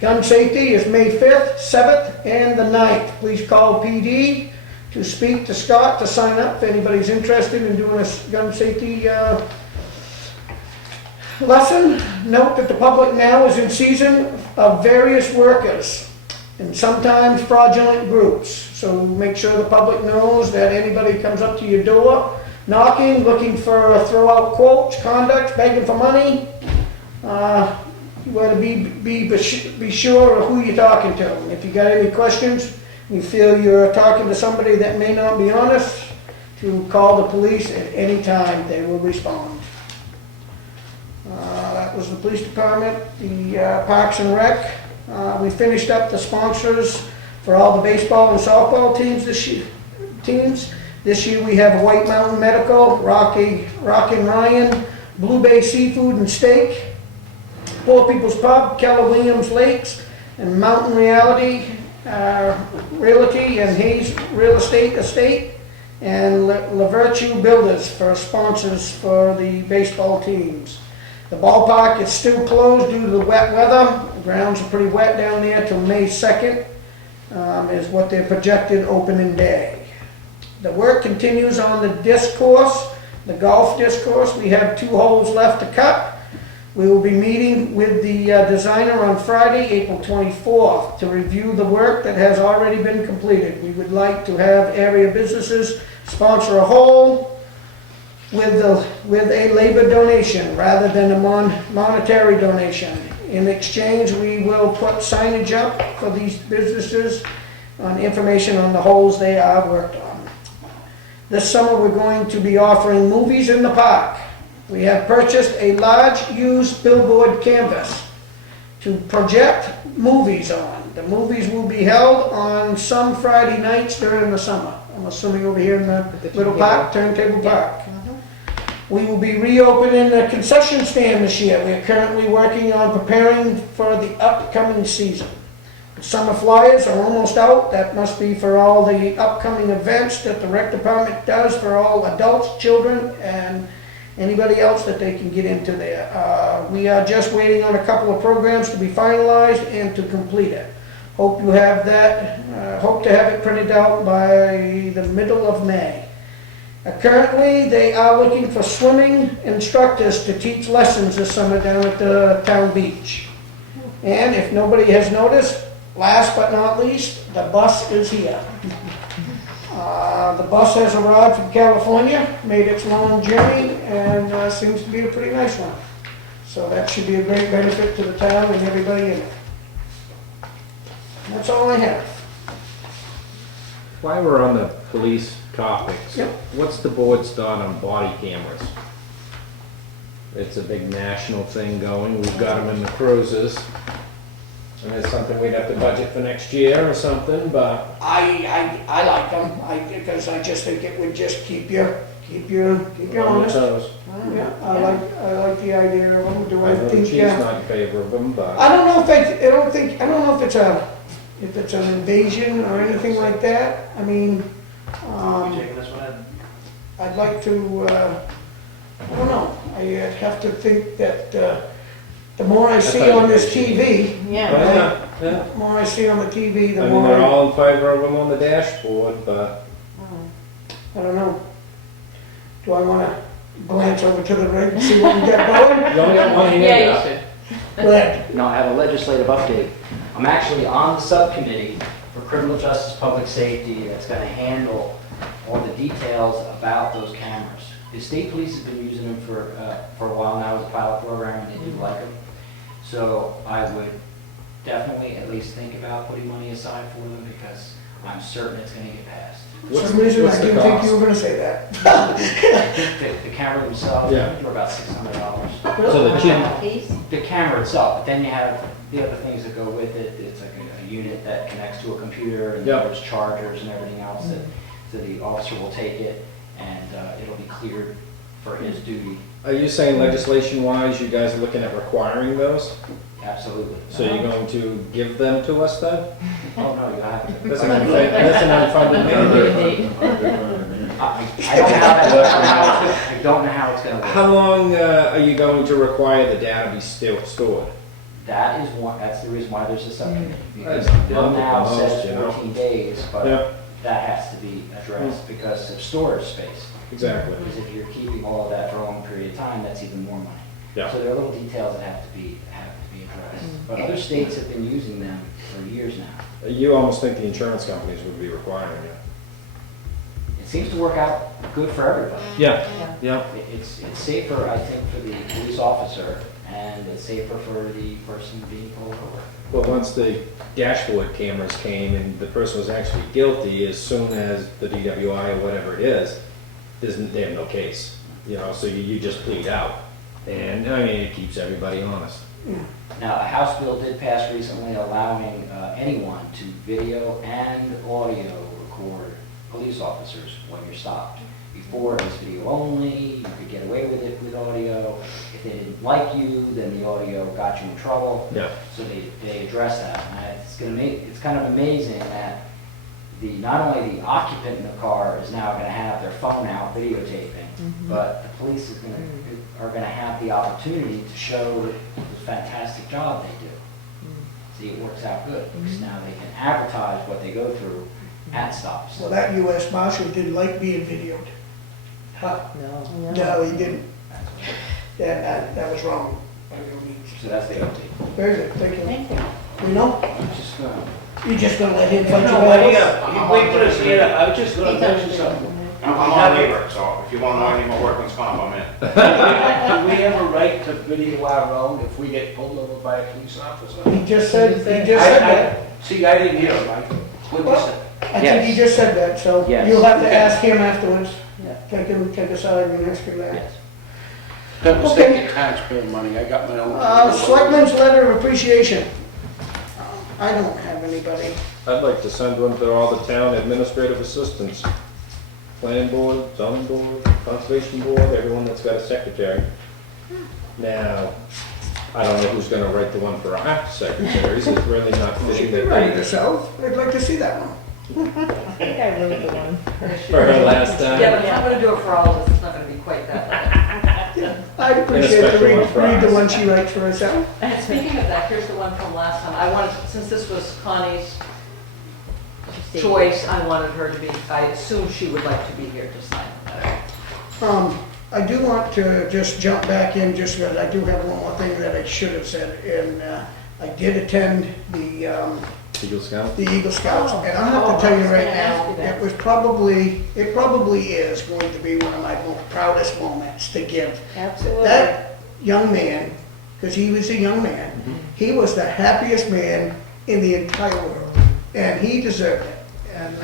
Gun safety is May 5th, 7th, and the 9th. Please call PD to speak to Scott to sign up if anybody's interested in doing a gun safety lesson. Note that the public now is in season of various workers and sometimes fraudulent groups. So make sure the public knows that anybody comes up to your door, knocking, looking for throw out quotes, conducts, begging for money. You want to be sure of who you're talking to. And if you got any questions, you feel you're talking to somebody that may not be honest, to call the police at any time. They will respond. That was the police department. The Parks and Rec. We finished up the sponsors for all the baseball and softball teams this year. This year we have White Mountain Medical, Rock and Ryan, Blue Bay Seafood and Steak, Poor People's Pub, Keller Williams Lakes, and Mountain Reality Realty and Hayes Real Estate, and La Virtue Builders for sponsors for the baseball teams. The ballpark is still closed due to the wet weather. The grounds are pretty wet down there till May 2nd is what their projected opening day. The work continues on the disc course, the golf disc course. We have 2 holes left to cut. We will be meeting with the designer on Friday, April 24th, to review the work that has already been completed. We would like to have area businesses sponsor a hole with a labor donation rather than a monetary donation. In exchange, we will put signage up for these businesses on information on the holes they are worked on. This summer, we're going to be offering movies in the park. We have purchased a large used billboard canvas to project movies on. The movies will be held on some Friday nights during the summer. I'm assuming over here in the little park, Turntable Park. We will be reopening the concession stand this year. We are currently working on preparing for the upcoming season. The summer flyers are almost out. That must be for all the upcoming events that the rec department does for all adults, children, and anybody else that they can get into there. We are just waiting on a couple of programs to be finalized and to complete it. Hope you have that. Hope to have it printed out by the middle of May. Currently, they are looking for swimming instructors to teach lessons this summer down at the town beach. And if nobody has noticed, last but not least, the bus is here. The bus has arrived from California, made its long journey, and seems to be a pretty nice one. So that should be a great benefit to the town and everybody in it. That's all I have. While we're on the police topics, Yep. what's the board's thought on body cameras? It's a big national thing going. We've got them in the cruises. And it's something we'd have to budget for next year or something, but I like them, because I just think it would just keep you on your honest. toes. Yeah, I like the idea of them. Do I I know the think? chief's not in favor of them, but I don't know if it's an invasion or anything like that. I mean, You taking this one, Ed? I'd like to, I don't know. I'd have to think that the more I see on this TV, yeah. the more I see on the TV, I the mean, more they're all in favor of them on the dashboard, but I don't know. Do I want to glance over to the rig and see what we got going? you only got one hand Yeah, you up. should. Go ahead. No, I have a legislative update. I'm actually on the subcommittee for criminal justice, public safety, that's gonna handle all the details about those cameras. The state police have been using them for a while now as a pilot program, and they do like them. So I would definitely at least think about putting money aside for them, because I'm certain it's gonna get passed. For some reason, I didn't think you were gonna say that. The camera themselves, Yeah. I think they're about $600. So the chip, Piece? The camera itself, but then you have the other things that go with it. It's like a unit that connects to a computer, and Yep. there's chargers and everything else that, so the officer will take it, and it'll be cleared for his duty. are you saying legislation-wise, you guys are looking at requiring those? Absolutely. So you're going to give them to us then? Oh, no, you have to. That's an unfunded mandate. I don't know how that, I don't know how it's gonna work. How long are you going to require the data be still stored? That is one, that's the reason why there's a subcommittee, because That's the bill now most, says you know. 14 days, Yeah. but that has to be addressed because of storage space. Exactly. Because if you're keeping all of that for a long period of time, that's even more money. Yeah. So there are little details that have to be addressed. But other states have been using them for years now. You almost think the insurance companies would be requiring it? It seems to work out good for everybody. Yeah, yeah. It's safer, I think, for the police officer, and it's safer for the person being pulled over. Well, once the dashboard cameras came and the person was actually guilty, as soon as the DWI or whatever it is, they have no case. You know, so you just plead out. And, I mean, it keeps everybody honest. Now, a House bill did pass recently allowing anyone to video and audio record police officers when you're stopped. Before, it was video only, you could get away with it with audio. If they didn't like you, then the audio got you in trouble. Yeah. So they addressed that. And it's kind of amazing that not only the occupant in the car is now going to have their phone out videotaping, but the police are going to have the opportunity to show the fantastic job they do. See, it works out good, because now they can advertise what they go through at stops. Well, that US Marshal didn't like being videoed. Huh? No. No, he didn't. Yeah, that was wrong. By no means. So that's the update. Very good, thank you. Thank you. You know, Just, you're just gonna let him fight your No, wait, battles? wait till it's here, I was just gonna mention something. I'm on labor, so if you want to know any more workman's comp, I'm in. Do we have a right to video our own if we get pulled over by a police officer? He just said that. See, I didn't hear, Mike. What you Well, said? I think he just said that, so Yes. you'll have to ask him afterwards. Yeah. Take a side and ask him that. Yes. That was Okay. taking taxpayer money, I got my own. Selectmen's letter of appreciation. I don't have anybody. I'd like to send one to all the town administrative assistants. Planning board, zoning board, conservation board, everyone that's got a secretary. Now, I don't know who's gonna write the one for our secretaries, it's really not She fitting can that write it they, herself. I'd like to see that one. I think I wrote the one. for her last time. Yeah, but if I'm gonna do it for all of us, it's not gonna be quite that bad. I'd appreciate to special one read for the us. one she writes for herself. And speaking of that, here's the one from last time. I wanted, since this was Connie's choice, I wanted her to be, I assumed she would like to be here to sign that. I do want to just jump back in, just because I do have one more thing that I should have said. And I did attend the Eagle Scout? Eagle Scouts, Oh. and I have to tell you I was right gonna ask you now, that. it probably is going to be one of my most proudest moments to give. Absolutely. That young man, because he was a young man, he was the happiest man in the entire world, and he deserved it. And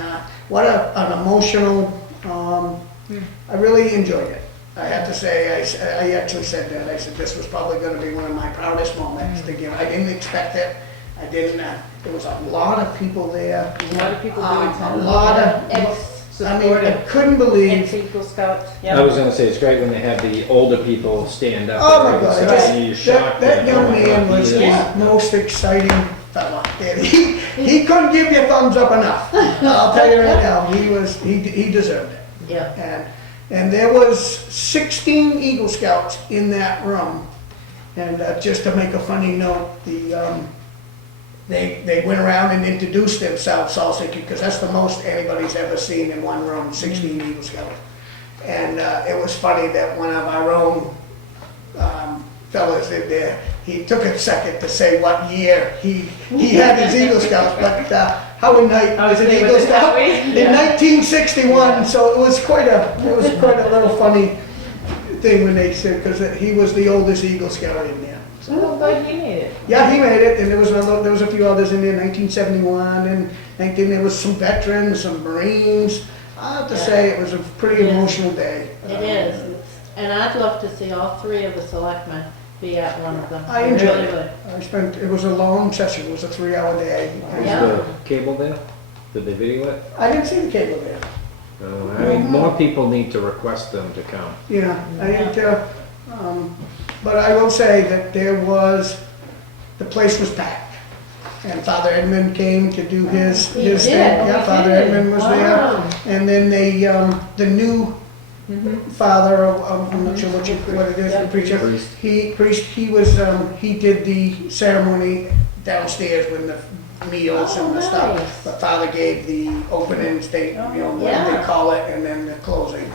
what an emotional, I really enjoyed it. I have to say, I actually said that, I said this was probably gonna be one of my proudest moments to give. I didn't expect it, I didn't, there was a lot of people there. A lot of people do A attend. lot of, I mean, I couldn't believe. Eagle Scouts. I was gonna say, it's great when they have the older people stand up. Oh my and God, you're shocked that young man was the Yeah. most exciting fella. And he couldn't give you a thumbs up enough. I'll tell you right now, he deserved it. Yeah. And there was 16 Eagle Scouts in that room. And just to make a funny note, they went around and introduced themselves also, because that's the most anybody's ever seen in one room, 16 Eagle Scouts. And it was funny that one of our own fellas in there, he took a second to say what year he had his Eagle Scouts, but Howard Knight was an Eagle Scout in 1961, so it was quite a little funny thing when they said, because he was the oldest Eagle Scout in there. Oh, good, he made it. Yeah, he made it, and there was a few others in there, 1971, and there was some veterans, some Marines. I have to say, it was a pretty Yeah. emotional day. It is, and I'd love to see all three of the selectmen be at one of them. I enjoyed really it. would. It was a long session, it was a 3-hour day. Was Yeah. the cable there? Did they video it? I didn't see the cable there. I mean, more people need to request them to come. Yeah, I think, but I will say that the place was packed. And Father Edmund came to do his He thing. did, Yeah, he Father did. Edmund was Wow. there. And then the new father, I'm not sure what it is, the preacher. He did the ceremony downstairs when the meals and the Oh, stuff. nice. But Father gave the opening statement, what Yeah. they call it, and then the closing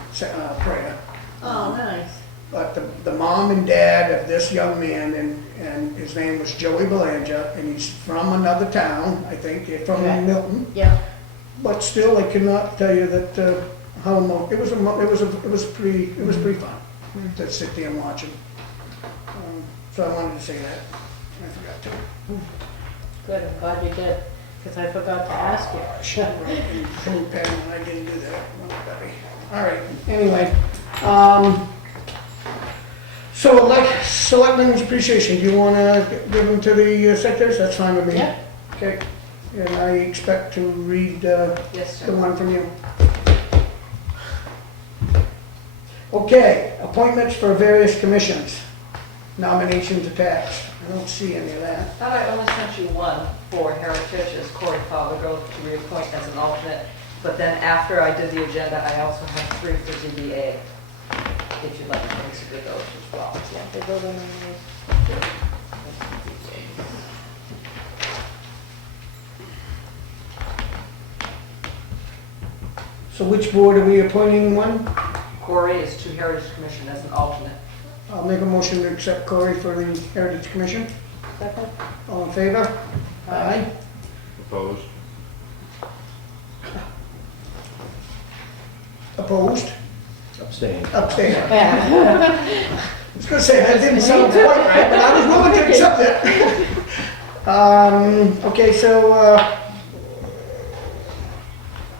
prayer. Oh, nice. But the mom and dad of this young man, and his name was Joey Belanger, and he's from another town, I think, they're from Okay. Milton. Yeah. But still, I cannot tell you that, it was pretty fun to sit there and watch him. So I wanted to say that, I forgot to. Good, I'm glad you did, because I forgot to ask you. I should have wrote in blue pen when I didn't do that. All right, anyway, so selectmen's appreciation, do you want to give them to the secretaries? That's fine with me. Yeah. Okay, and I expect to read Yes, the sir. one from you. Okay, appointments for various commissions, nominations attached. I don't see any of that. Thought I only sent you one for Heritage as Corey Fothergill to reappoint as an alternate, but then after I did the agenda, I also have 3 for ZBA, if you'd like to consider those as well. Yeah, they vote on these. So which board are we appointing one? Corey is to Heritage Commission as an alternate. I'll make a motion to accept Corey for the Heritage Commission. Second? All in favor? Aye. Opposed? Opposed? Abstain. Abstained. I was gonna say, that didn't sound quite right, but I was willing to accept it. Okay, so,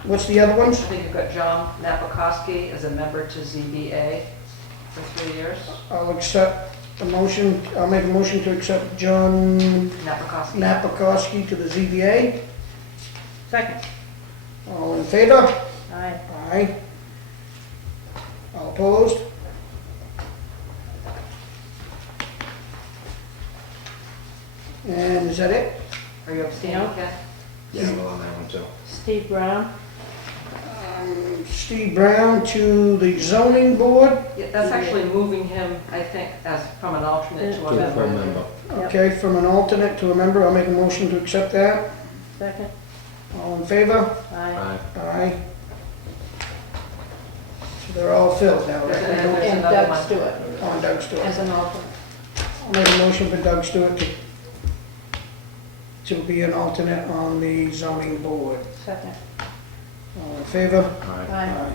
what's the other I ones? think you've got John Napakoski as a member to ZBA for 3 years. I'll accept a motion, I'll make a motion to accept John Napakoski. Napakoski to the ZBA. Second. All in favor? Aye. Aye. All opposed? And is that it? Are you abstaining, No. Ken? Yeah, well, on that one too. Steve Brown? Steve Brown to the zoning board. Yeah, that's actually moving him, I think, as from an alternate to To a a full member. member. Okay, from an alternate to a member, I'll make a motion to accept that. Second? All in favor? Aye. Aye. Aye. So they're all filled now, right? There's And another Doug one. Stewart On Doug Stewart. as an alternate. I'll make a motion for Doug Stewart to be an alternate on the zoning board. Second. All in favor? Aye. Aye.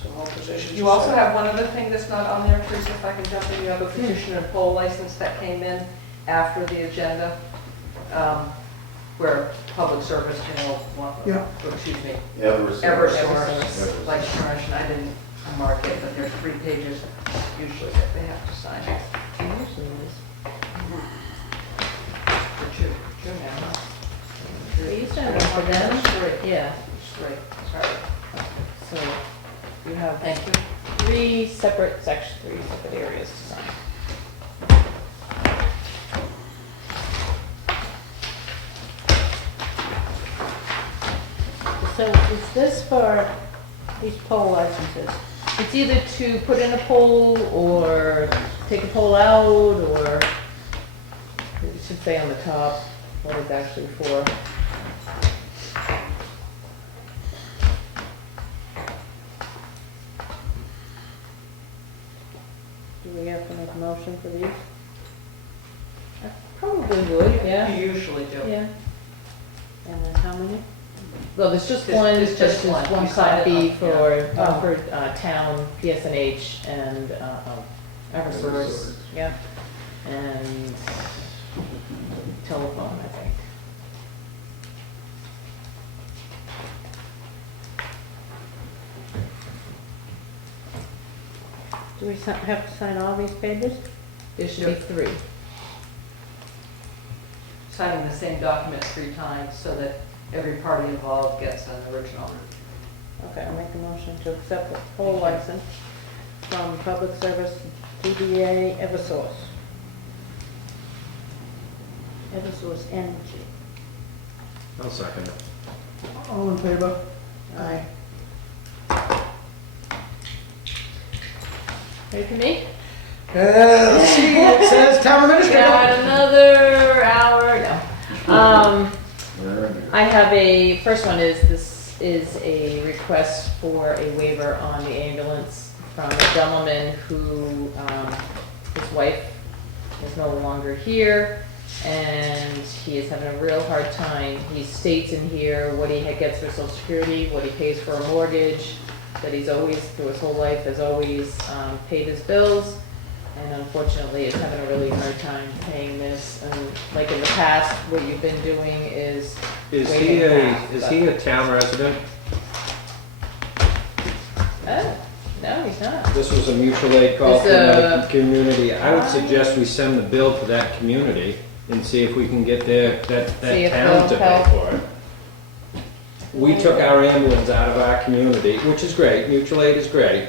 So all positions. You are also set. have one other thing that's not on there, Teresa, if I can jump in. You have a petition and poll license that came in after the agenda, where public service, Yeah. excuse me, Eversource. Eversource, like furnish, and I didn't mark it, but there's 3 pages usually that they have to sign. Usually it is. For 2 now. Are you sending it to them? Three. Yeah, Three, sorry. so you have Thank you. 3 separate sections, 3 separate areas to sign. So is this for these poll licenses? It's either to put in a poll or take a poll out, or it should say on the top what it's actually for. Do we have to make a motion for these? Probably would, yeah. You usually do. Yeah. And then how many? Well, there's just There's- one, there's just just this one. one You sign it copy on- for, yeah. town, PSNH, and, Eversource, yeah, and telephone, I think. Do we have to sign all these pages? There should be 3. Signing the same document 3 times so that every party involved gets an original. Okay, I'll make a motion to accept the whole license from Public Service DBA Eversource. Eversource Energy. I'll second it. All in favor? Aye. Ready for me? Let's see, it says town administrator. Got another hour, no. I have a, first one is, this is a request for a waiver on the ambulance from a gentleman who, his wife is no longer here, and he is having a real hard time. He states in here what he gets for Social Security, what he pays for a mortgage, that he's always, through his whole life, has always paid his bills, and unfortunately is having a really hard time paying this. And like in the past, what you've been doing is waiving half, Is but- he a town resident? Oh, no, he's not. This was a mutual aid call It's from a- the community. I would suggest we send the bill to that community and see if we can get that See if town to they'll pay help. for it. We took our ambulance out of our community, which is great, mutual aid is great,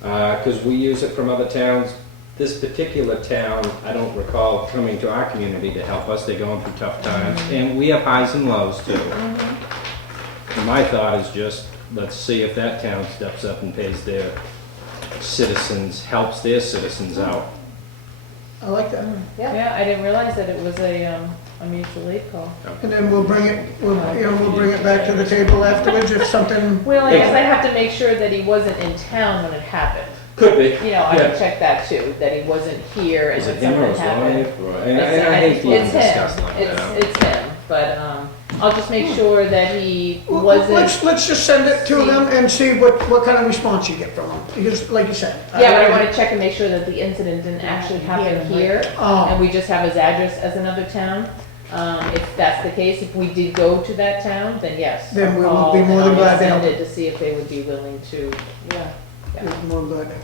because we use it from other towns. This particular town, I don't recall coming to our community to help us, they're going through tough times, and we have highs and lows too. And my thought is just, let's see if that town steps up and pays their citizens, helps their citizens out. I like that. Yeah, I didn't realize that it was a mutual aid call. And then we'll bring it, we'll bring it back to the table afterwards if something, Well, I guess I have to make sure that he wasn't in town when it happened. Could be. You know, I can Yeah. check that too, that he wasn't here and Is when it him or something his happened. wife? Or- And I hate to even It's discuss him, like that. it's him, but, I'll just make sure that he wasn't. let's just send it to them and see what kind of response you get from them. Because like you said. Yeah, but I wanna check and make sure that the incident didn't actually happen here, Oh. and we just have his address as another town. If that's the case, if we did go to that town, then yes. Then I'll we'll call be more and than glad I'll to send help. it to see if they would be willing to, yeah. Yeah, more glad to.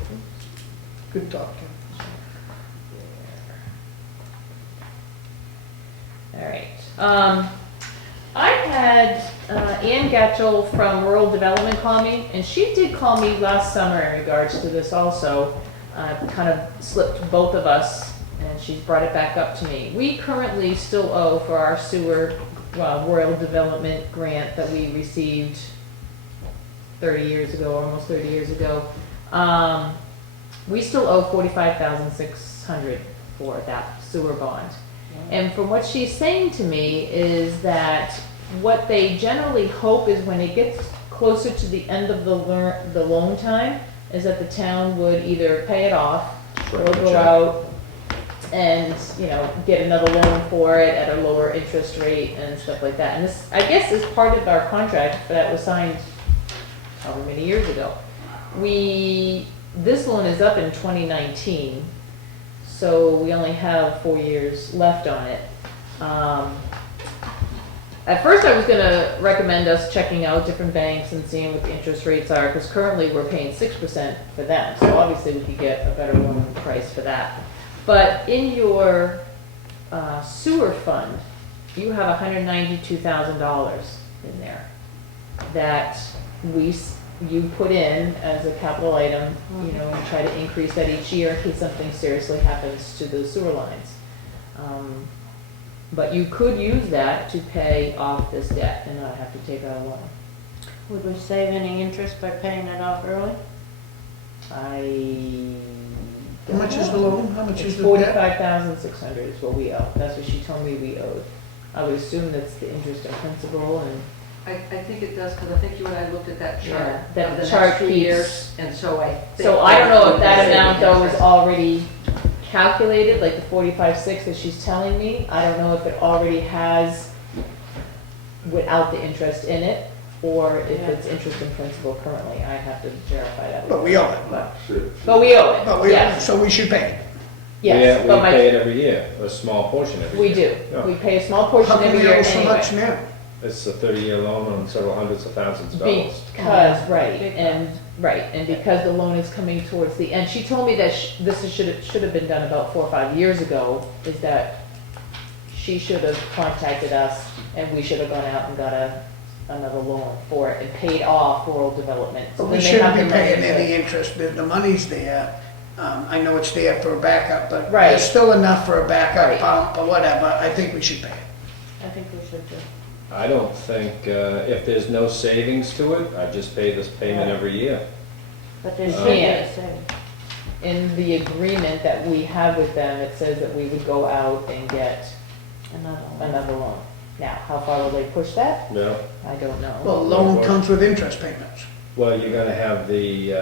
Good talk, Kim. All right. I had Ann Gatchell from Rural Development call me, and she did call me last summer in regards to this also. Kind of slipped both of us, and she's brought it back up to me. We currently still owe for our sewer Rural Development grant that we received 30 years ago, almost 30 years ago. We still owe $45,600 for that sewer bond. And from what she's saying to me is that what they generally hope is when it gets closer to the end of the loan time, is that the town would either pay it off or Write a go check. out and, you know, get another loan for it at a lower interest rate and stuff like that. And this, I guess, is part of our contract that was signed however many years ago. This loan is up in 2019, so we only have 4 years left on it. At first I was gonna recommend us checking out different banks and seeing what the interest rates are, because currently we're paying 6% for them, so obviously we could get a better loan price for that. But in your sewer fund, you have $192,000 in there that you put in as a capital item, you know, and try to increase that each year in case something seriously happens to the sewer lines. But you could use that to pay off this debt and not have to take out a loan. Would we save any interest by paying it off early? How much is the loan? How much It's is the debt? $45,600 is what we owe. That's what she told me we owed. I would assume that's the interest and principal and. I think it does, because I think you and I looked at that chart. Yeah, that of the chart next 2 keeps- years, and so I think. So I don't know if that saving amount though is interest. already calculated, like the 45.6 that she's telling me. I don't know if it already has without the interest in it. or if it's interest in principal currently. I have to verify that. But we owe it. But we owe it, But we, yes, so we should pay it. yes, We but my, pay it every year, a small portion every year. we do. Yeah. We pay a small portion How come every we year owe so much anyway. now? It's a 30-year loan on several hundreds of thousands of dollars. Because, and because the loan is coming towards the end, she told me that should have been done about 4 or 5 years ago, is that she should have contacted us, and we should have gone out and got another loan for it and paid off rural development. So But we then they shouldn't have be the money paying to- any interest, the money's there. I know it's there for a backup, but Right. there's still enough for a backup Right. pump or whatever, I think we should pay it. I think we should do. I don't think, if there's no savings to it, I just pay this payment every year. But there should be Yeah. a saving. In the agreement that we have with them, it says that we would go out and get another loan. Now, how far will they push that? No? I don't know. Well, loan comes with interest payments. Well, you're gonna have the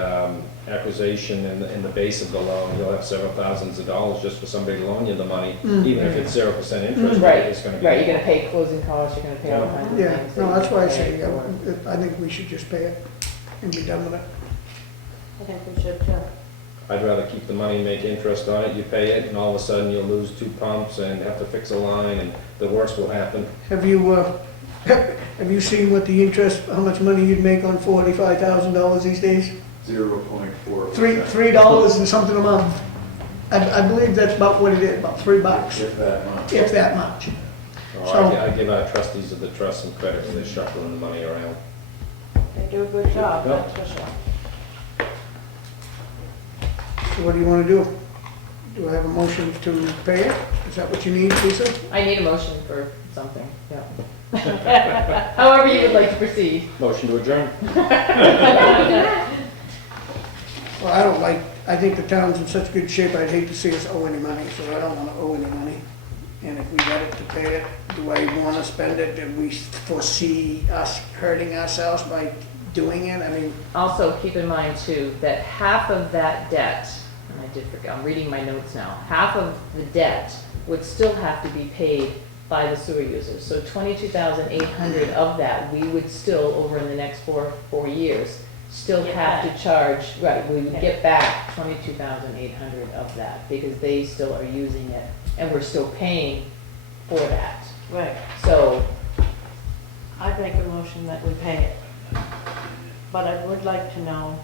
acquisition in the base of the loan. You'll have several thousands of dollars just for somebody to loan you the money, even if it's 0% interest. Right, It's gonna be. right, you're gonna pay closing costs, you're gonna pay all kinds of Yeah, things. no, that that's you why I pay say, for. I think we should just pay it and be done with it. I think we should too. I'd rather keep the money, make interest on it, you pay it, and all of a sudden you'll lose 2 pumps and have to fix a line, and the worst will happen. Have you seen what the interest, how much money you'd make on $45,000 these days? 0.4%. $3 and something a month. I believe that's about what it is, about $3, If that much. if that much. So So- I give our trustees of the trust some credit for their shuffling the money around. They do a good job, Yeah. that's for sure. So what do you want to do? Do I have a motion to pay it? Is that what you need, Lisa? I need a motion for something, yeah. However you would like to proceed. Motion to adjourn. Well, I think the town's in such good shape, I'd hate to see us owe any money, so I don't want to owe any money. And if we got it to pay it, do I want to spend it? Do we foresee us hurting ourselves by doing it? I mean, Also, keep in mind too, that half of that debt, and I did forget, I'm reading my notes now, half of the debt would still have to be paid by the sewer users. So 22,800 of that, we would still, over in the next four years, still Get have back. to charge, right, we would Okay. get back 22,800 of that, because they still are using it, and we're still paying for that. Right. So, I'd make a motion that we pay it. But I would like to know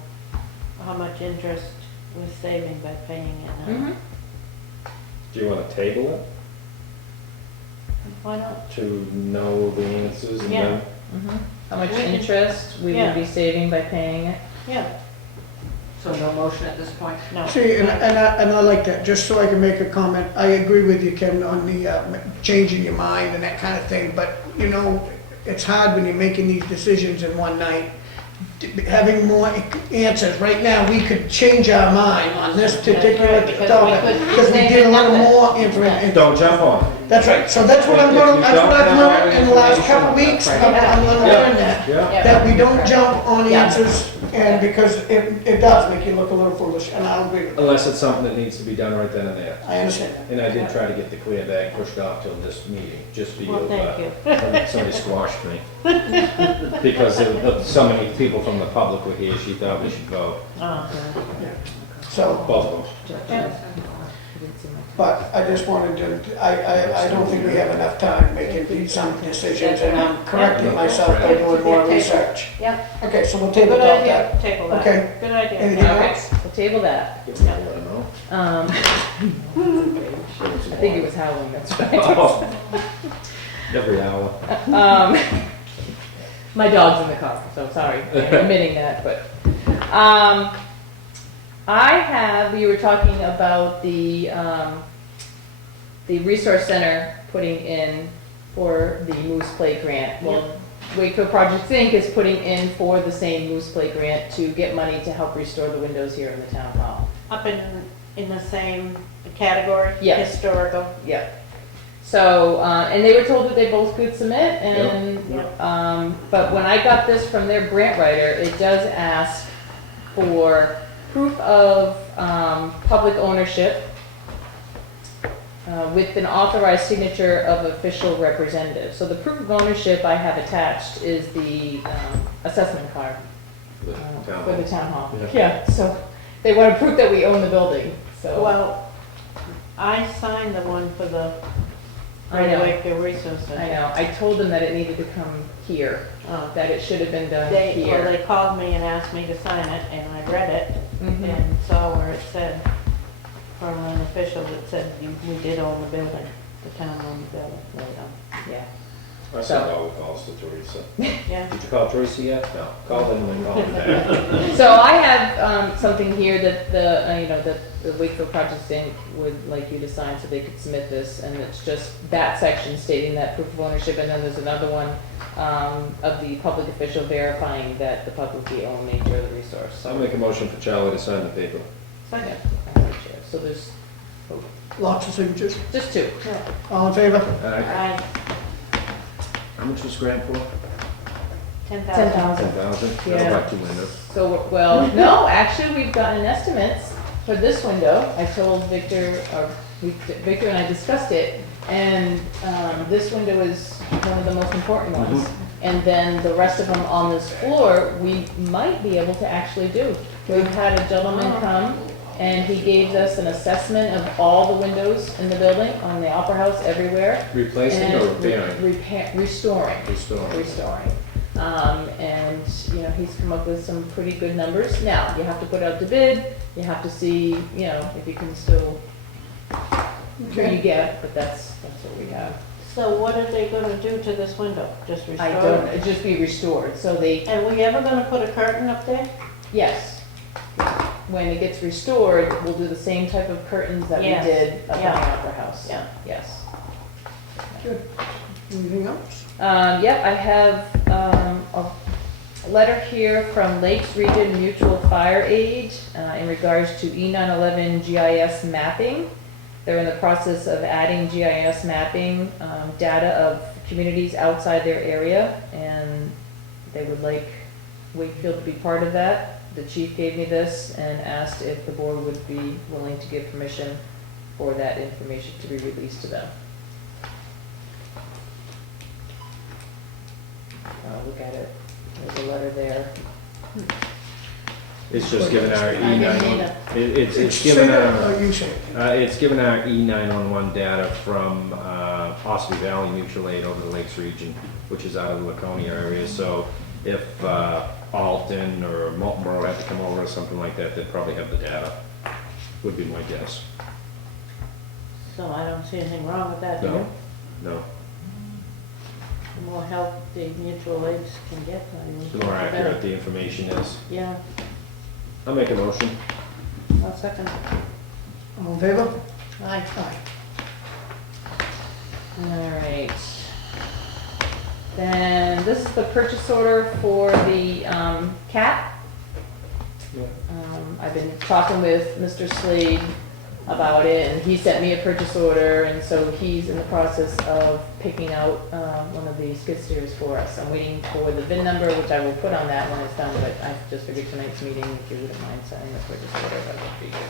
how much interest we're saving by paying it now. mhm. Do you want to table it Why not? to know the answers and Yeah. then? Mhm. How much We can- interest we Yeah. would be saving by paying it? Yeah, So no motion at this point? no. see, and I like that, just so I can make a comment. I agree with you, Ken, on the changing your mind and that kind of thing, but, you know, it's hard when you're making these decisions in one night. Having more answers, right now, we could change our mind on this particular right, because we topic, could because we say get a little nothing. more information. Don't jump on it. That's right, so that's what I'm gonna, that's what I've learned in the last couple weeks, I'm gonna learn that. Yeah. That we don't jump on Yeah. answers, and because it does make you look a little foolish, and I'll agree with you. Unless it's something that needs to be done right then and there. I understand that. And I did try to get the clear bag pushed off till this meeting, just for you. Well, thank you. Somebody squashed me. Because so many people from the public were here, she thought we should vote, Oh, So, both of them. but I just wanted to, I don't think we have enough time making some decisions, and I'm correcting myself by doing more research. yeah, Okay, so we'll table good that. idea, table that. Okay. Good idea. Anything Okay, else? we'll table that. Give me a little know. I think it was howling, that's right. Oh. Every hour. My dog's in the car, so sorry, I'm admitting that, but, we were talking about the resource center putting in for the Moose Play grant. Well, Wakefield Projects Inc. is putting in for the same Moose Play grant to get money to help restore the windows here in the town hall. Up in the same category? Yes. Historical? Yeah. So, and they were told that they both could submit, and, but when I got this from their grant writer, it does ask for proof of public ownership, with an authorized signature of official representative. So the proof of ownership I have attached is the assessment card The town for the hall. town hall. Yeah. Yeah, so they want to prove that we own the building, so. Well, I signed the one for the I know. Wakefield Resource Center. I know, I told them that it needed to come here, Oh. that it should have been done Well, here. they called me and asked me to sign it, and I read it, Mhm. and saw where it said, from an official, that said we did own the building, the town owned the building. Yeah. I sent all the calls to Teresa. Yeah. Did you call Teresa yet? No. Call them and then call them back. So I have something here that that the Wakefield Project Inc. would like you to sign so they could submit this, and it's just that section stating that proof of ownership, and then there's another one of the public official verifying that the publicly owned nature of the resource. I'll make a motion for Charlie to sign the paper. Second. So there's Lots of signatures. just two. All in favor? Aye. I, How much was grant for? 10,000. 10,000. 10,000? Yeah. That'll buy 2 windows. So, well, no, actually, we've gotten estimates for this window. I told Victor, Victor and I discussed it, and this window is one of the most important ones. And then the rest of them on this floor, we might be able to actually do. We've had a gentleman come, and he gave us an assessment of all the windows in the building, on the Opera House, everywhere. Replacing or repairing? Restoring. Restoring. And, he's come up with some pretty good numbers. Now, you have to put out the bid, you have to see, if you can still, who you get, but that's what we have. So what are they gonna do to this window? Just restore I don't, it? it'd just be restored, so they, And we ever gonna put a curtain up there? yes. When it gets restored, we'll do the same type of curtains that we Yes. did up in the Yeah. Opera House. Yeah. Yes. Anything else? Yep, I have, a letter here from Lakes Region Mutual Fire Aid, in regards to E911 GIS mapping. They're in the process of adding GIS mapping, data of communities outside their area, and they would like Wakefield to be part of that. The chief gave me this and asked if the board would be willing to give permission for that information to be released to them. Look at it, there's a letter there. It's just giving our I didn't E911, either. it's Say giving that, our, or you say it? it's giving our E911 data from Ossipee Valley Mutual Aid over the Lakes region, which is out of the Laconia area. So if Alton or Moulton had to come over or something like that, they'd probably have the data, would be my guess. So I don't see anything wrong with that, do you? No, no. The more help the mutual aids can get, I mean. The more better. accurate the information is. Yeah, I'll make a motion. I'll second. All in favor? Aye. Aye. All right. Then this is the purchase order for the cat. I've been talking with Mr. Slade about it, and he sent me a purchase order, and so he's in the process of picking out one of the skid steers for us. I'm waiting for the VIN number, which I will put on that when it's done, but I just figured tonight's meeting, if you wouldn't mind signing the purchase order, that would be good.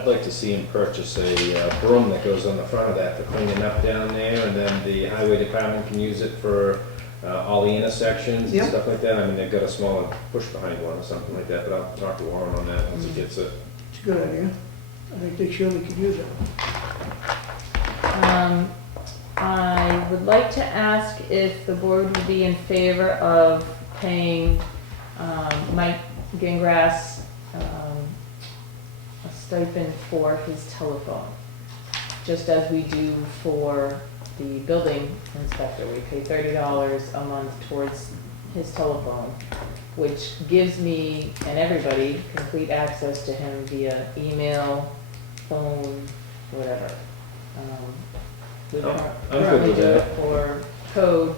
I'd like to see him purchase a broom that goes on the front of that to clean it up down there, and then the highway department can use it for all the intersections Yep. and stuff like that. I mean, they've got a smaller push behind one or something like that, but I'll talk to Warren on that once he gets it. It's a good idea. I think they surely could use it. I would like to ask if the board would be in favor of paying Mike Gingrass a stipend for his telephone, just as we do for the building inspector. We pay $30 a month towards his telephone, which gives me and everybody complete access to him via email, phone, whatever. We I'm good currently with do it that. for code.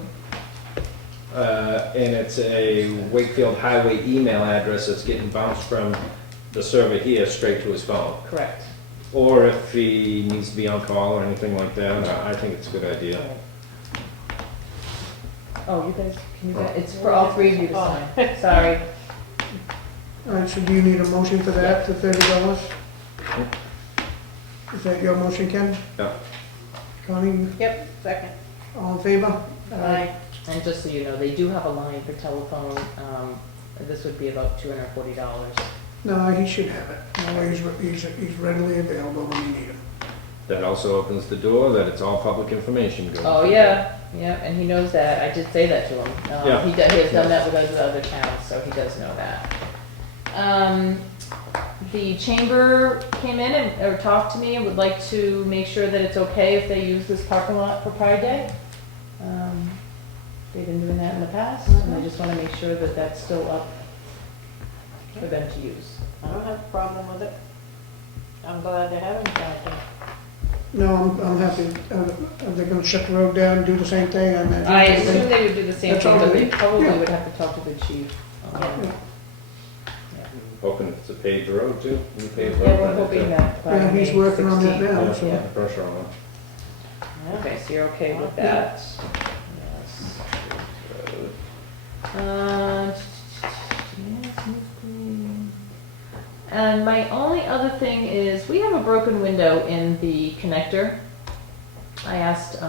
And it's a Wakefield Highway email address that's getting bounced from the server here straight to his phone. Correct. Or if he needs to be on call or anything like that, I think it's a good idea. Oh, you guys, it's for all three of you to sign. Sorry. All right, so do you need a motion for that, the $30? Is that your motion, Ken? Yeah. Connie, Yep, second. all in favor? Aye. And just so you know, they do have a line for telephone, this would be about $240. No, he should have it. No, he's readily available when you need him. That also opens the door that it's all public information going. Oh, yeah, yeah, and he knows that, I did say that to him. Yeah. He has done that with other towns, so he does know that. The chamber came in or talked to me and would like to make sure that it's okay if they use this parking lot for Pride Day. They've been doing that in the past, and I just wanna make sure that that's still up for them to use. I don't have a problem with it. I'm glad they're having something. No, I'm happy. Are they gonna shut the road down and do the same thing? I assume they would do the same That's thing, all but they right. probably Yeah. would have to talk to the chief. Yeah. Hoping it's a paved road too, new paved road. Yeah, we're hoping that by Yeah, he's May working on that 16th. now. Yeah, Yeah. put the pressure on them. Okay, so you're okay with that? Yes. And my only other thing is, we have a broken window in the connector. I asked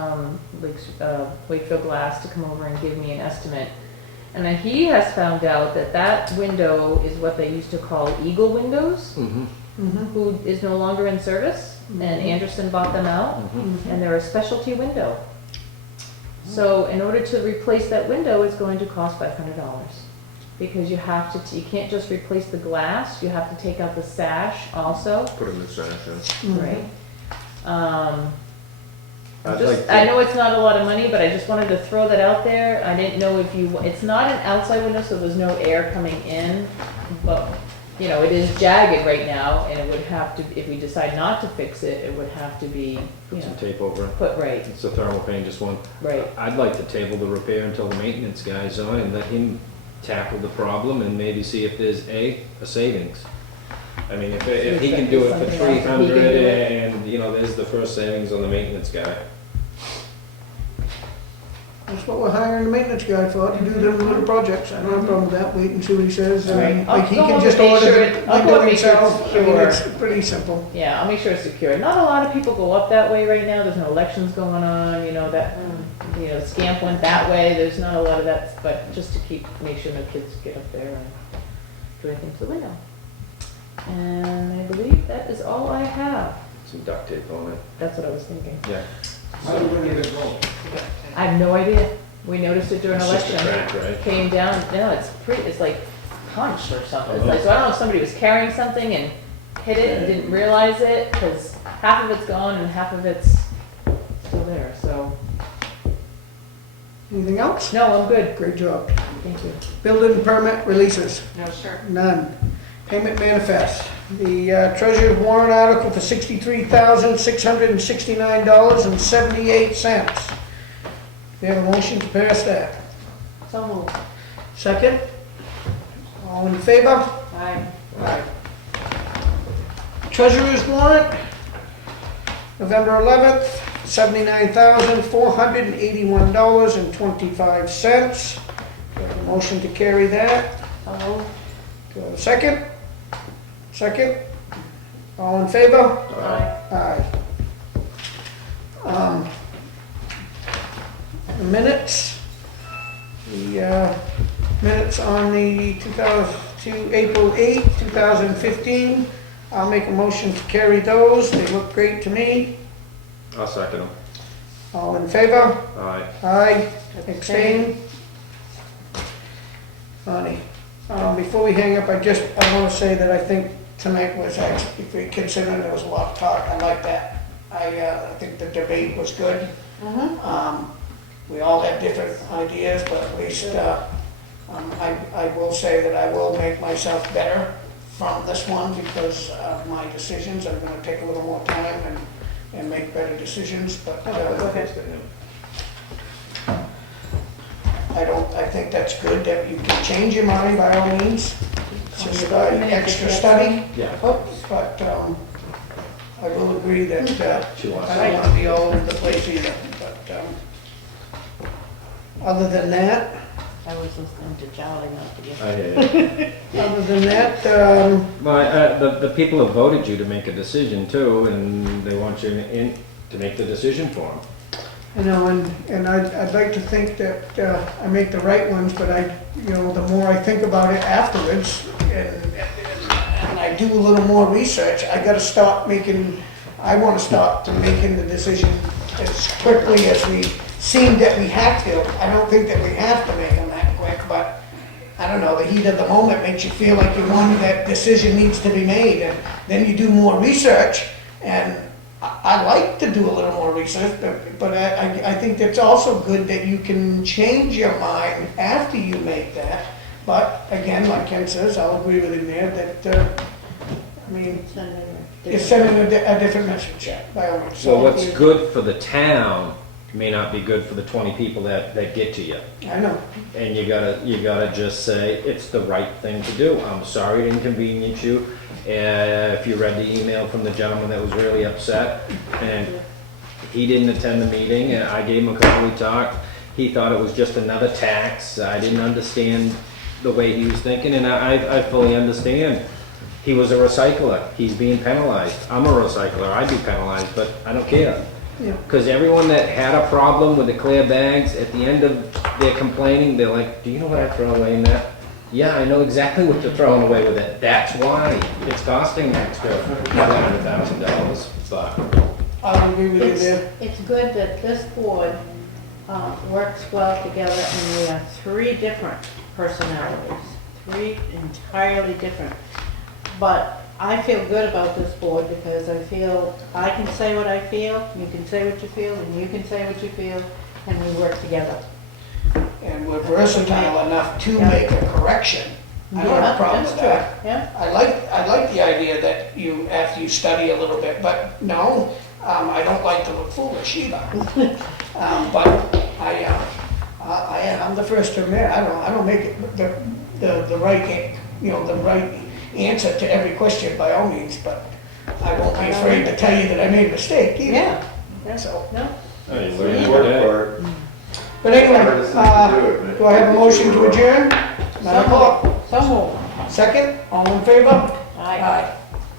Wakefield Glass to come over and give me an estimate. And then he has found out that that window is what they used to call Eagle windows, Mm-hmm. who is no longer in service, and Anderson bought them out, and they're a specialty window. So in order to replace that window, it's going to cost $500. Because you have to, you can't just replace the glass, you have to take out the sash also. Put them in the sash, Right. I'd Just, like to- I know it's not a lot of money, but I just wanted to throw that out there. I didn't know if you, it's not an outside window, so there's no air coming in, but, you know, it is jagged right now, and it would have to, if we decide not to fix it, it would have to be, you Put some know, tape over it. put right, It's a thermal paint, just one. right. I'd like to table the repair until the maintenance guy's on and let him tackle the problem and maybe see if there's a savings. I mean, if he can do it for Something else, he can do 300 it. and, you know, there's the first savings on the maintenance guy. That's what we're hiring the maintenance guy for, to do them little projects. I don't have a problem with that. Wait and see what he says. Right. Like, he I'll can go just and make order sure the it- I'll go window and make sure it's himself. I mean, secure. it's pretty simple. Yeah, I'll make sure it's secure. Not a lot of people go up that way right now, there's no elections going on, you know, that, you know, Scamp went that way, there's not a lot of that, but just to make sure no kids get up there and do anything to the window. And I believe that is all I have. Some duct tape on it. That's what I was thinking. Yeah. How do we get it going? I have no idea. We noticed it during It's just a election. crack, right? Came down, no, it's like punched or something. It's like, so I don't know if somebody was carrying something and hit it and didn't realize it, because half of it's gone and half of it's still there, so. Anything else? No, I'm good. Great job. Thank you. Building permit releases, No, sure. none. Payment manifest. The treasurer's warrant article for $63,669.78. We have a motion to pass that. So moved. Second? All in favor? Aye. Aye. Treasurer's warrant, November 11th, $79,481.25. Motion to carry that. So moved. Do I have a second? Second? All in favor? Aye. Aye. The minutes, the minutes on the April 8, 2015. I'll make a motion to carry those. They look great to me. I'll second them. All in favor? Aye. Aye. Abstain? Bonnie, before we hang up, I want to say that I think tonight was actually, if we consider there was a lot of talk, I like that. I think the debate was good. We all had different ideas, but at least I will say that I will make myself better from this one because of my decisions. I'm going to take a little more time and make better decisions, but I think that's good that you can change your mind by all means. It's just extra study. Yeah. But I will agree that She wants I don't want to be all over the place either. But other than that, I was listening to Charlie, not to you. I hear you. other than that, Well, the people have voted you to make a decision too, and they want you to make the decision for them. You know, and I'd like to think that I make the right ones, but the more I think about it afterwards, and I do a little more research, I wanna stop making the decision as quickly as we seem that we have to. I don't think that we have to make them that quick, but I don't know, the heat of the moment makes you feel like that decision needs to be made, and then you do more research, and I like to do a little more research, but I think it's also good that you can change your mind after you make that. But again, like Ken says, I'll agree with him there that, you're sending a different message, by all means. So what's good for the town may not be good for the 20 people that get to you. I know. And you gotta just say, it's the right thing to do. I'm sorry to inconvenience you. If you read the email from the gentleman that was really upset, and he didn't attend the meeting, and I gave him a call, we talked. He thought it was just another tax. I didn't understand the way he was thinking, and I fully understand. He was a recycler. He's being penalized. I'm a recycler. I'd be penalized, but I don't care. Yeah. Because everyone that had a problem with the clear bags, at the end of their complaining, they're like, do you know what I throw away in that? Yeah, I know exactly what you're throwing away with it. That's why it's costing an extra $100,000, but. I agree with you there. It's good that this board works well together, and we are three different personalities, three entirely different. But I feel good about this board because I feel I can say what I feel, you can say what you feel, and you can say what you feel, and we work together. And we're versatile enough to make a correction. I don't have a problem with that. Yeah. I like the idea that after you study a little bit, but no, I don't like to look foolish either. But I'm the first to admit, I don't make it the right, the right answer to every question by all means, but I won't be afraid to tell you that I made a mistake either. Yeah. So. No. Hey, so you work for it. But anyway, Hard decision to do it, man. do I have a motion to adjourn? 9 o'clock. So moved. Second, all in favor? Aye.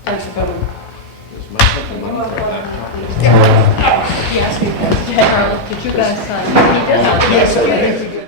Thanks for coming. There's much money for that. Yes, because General, did you guys sign? He does. Yes, I think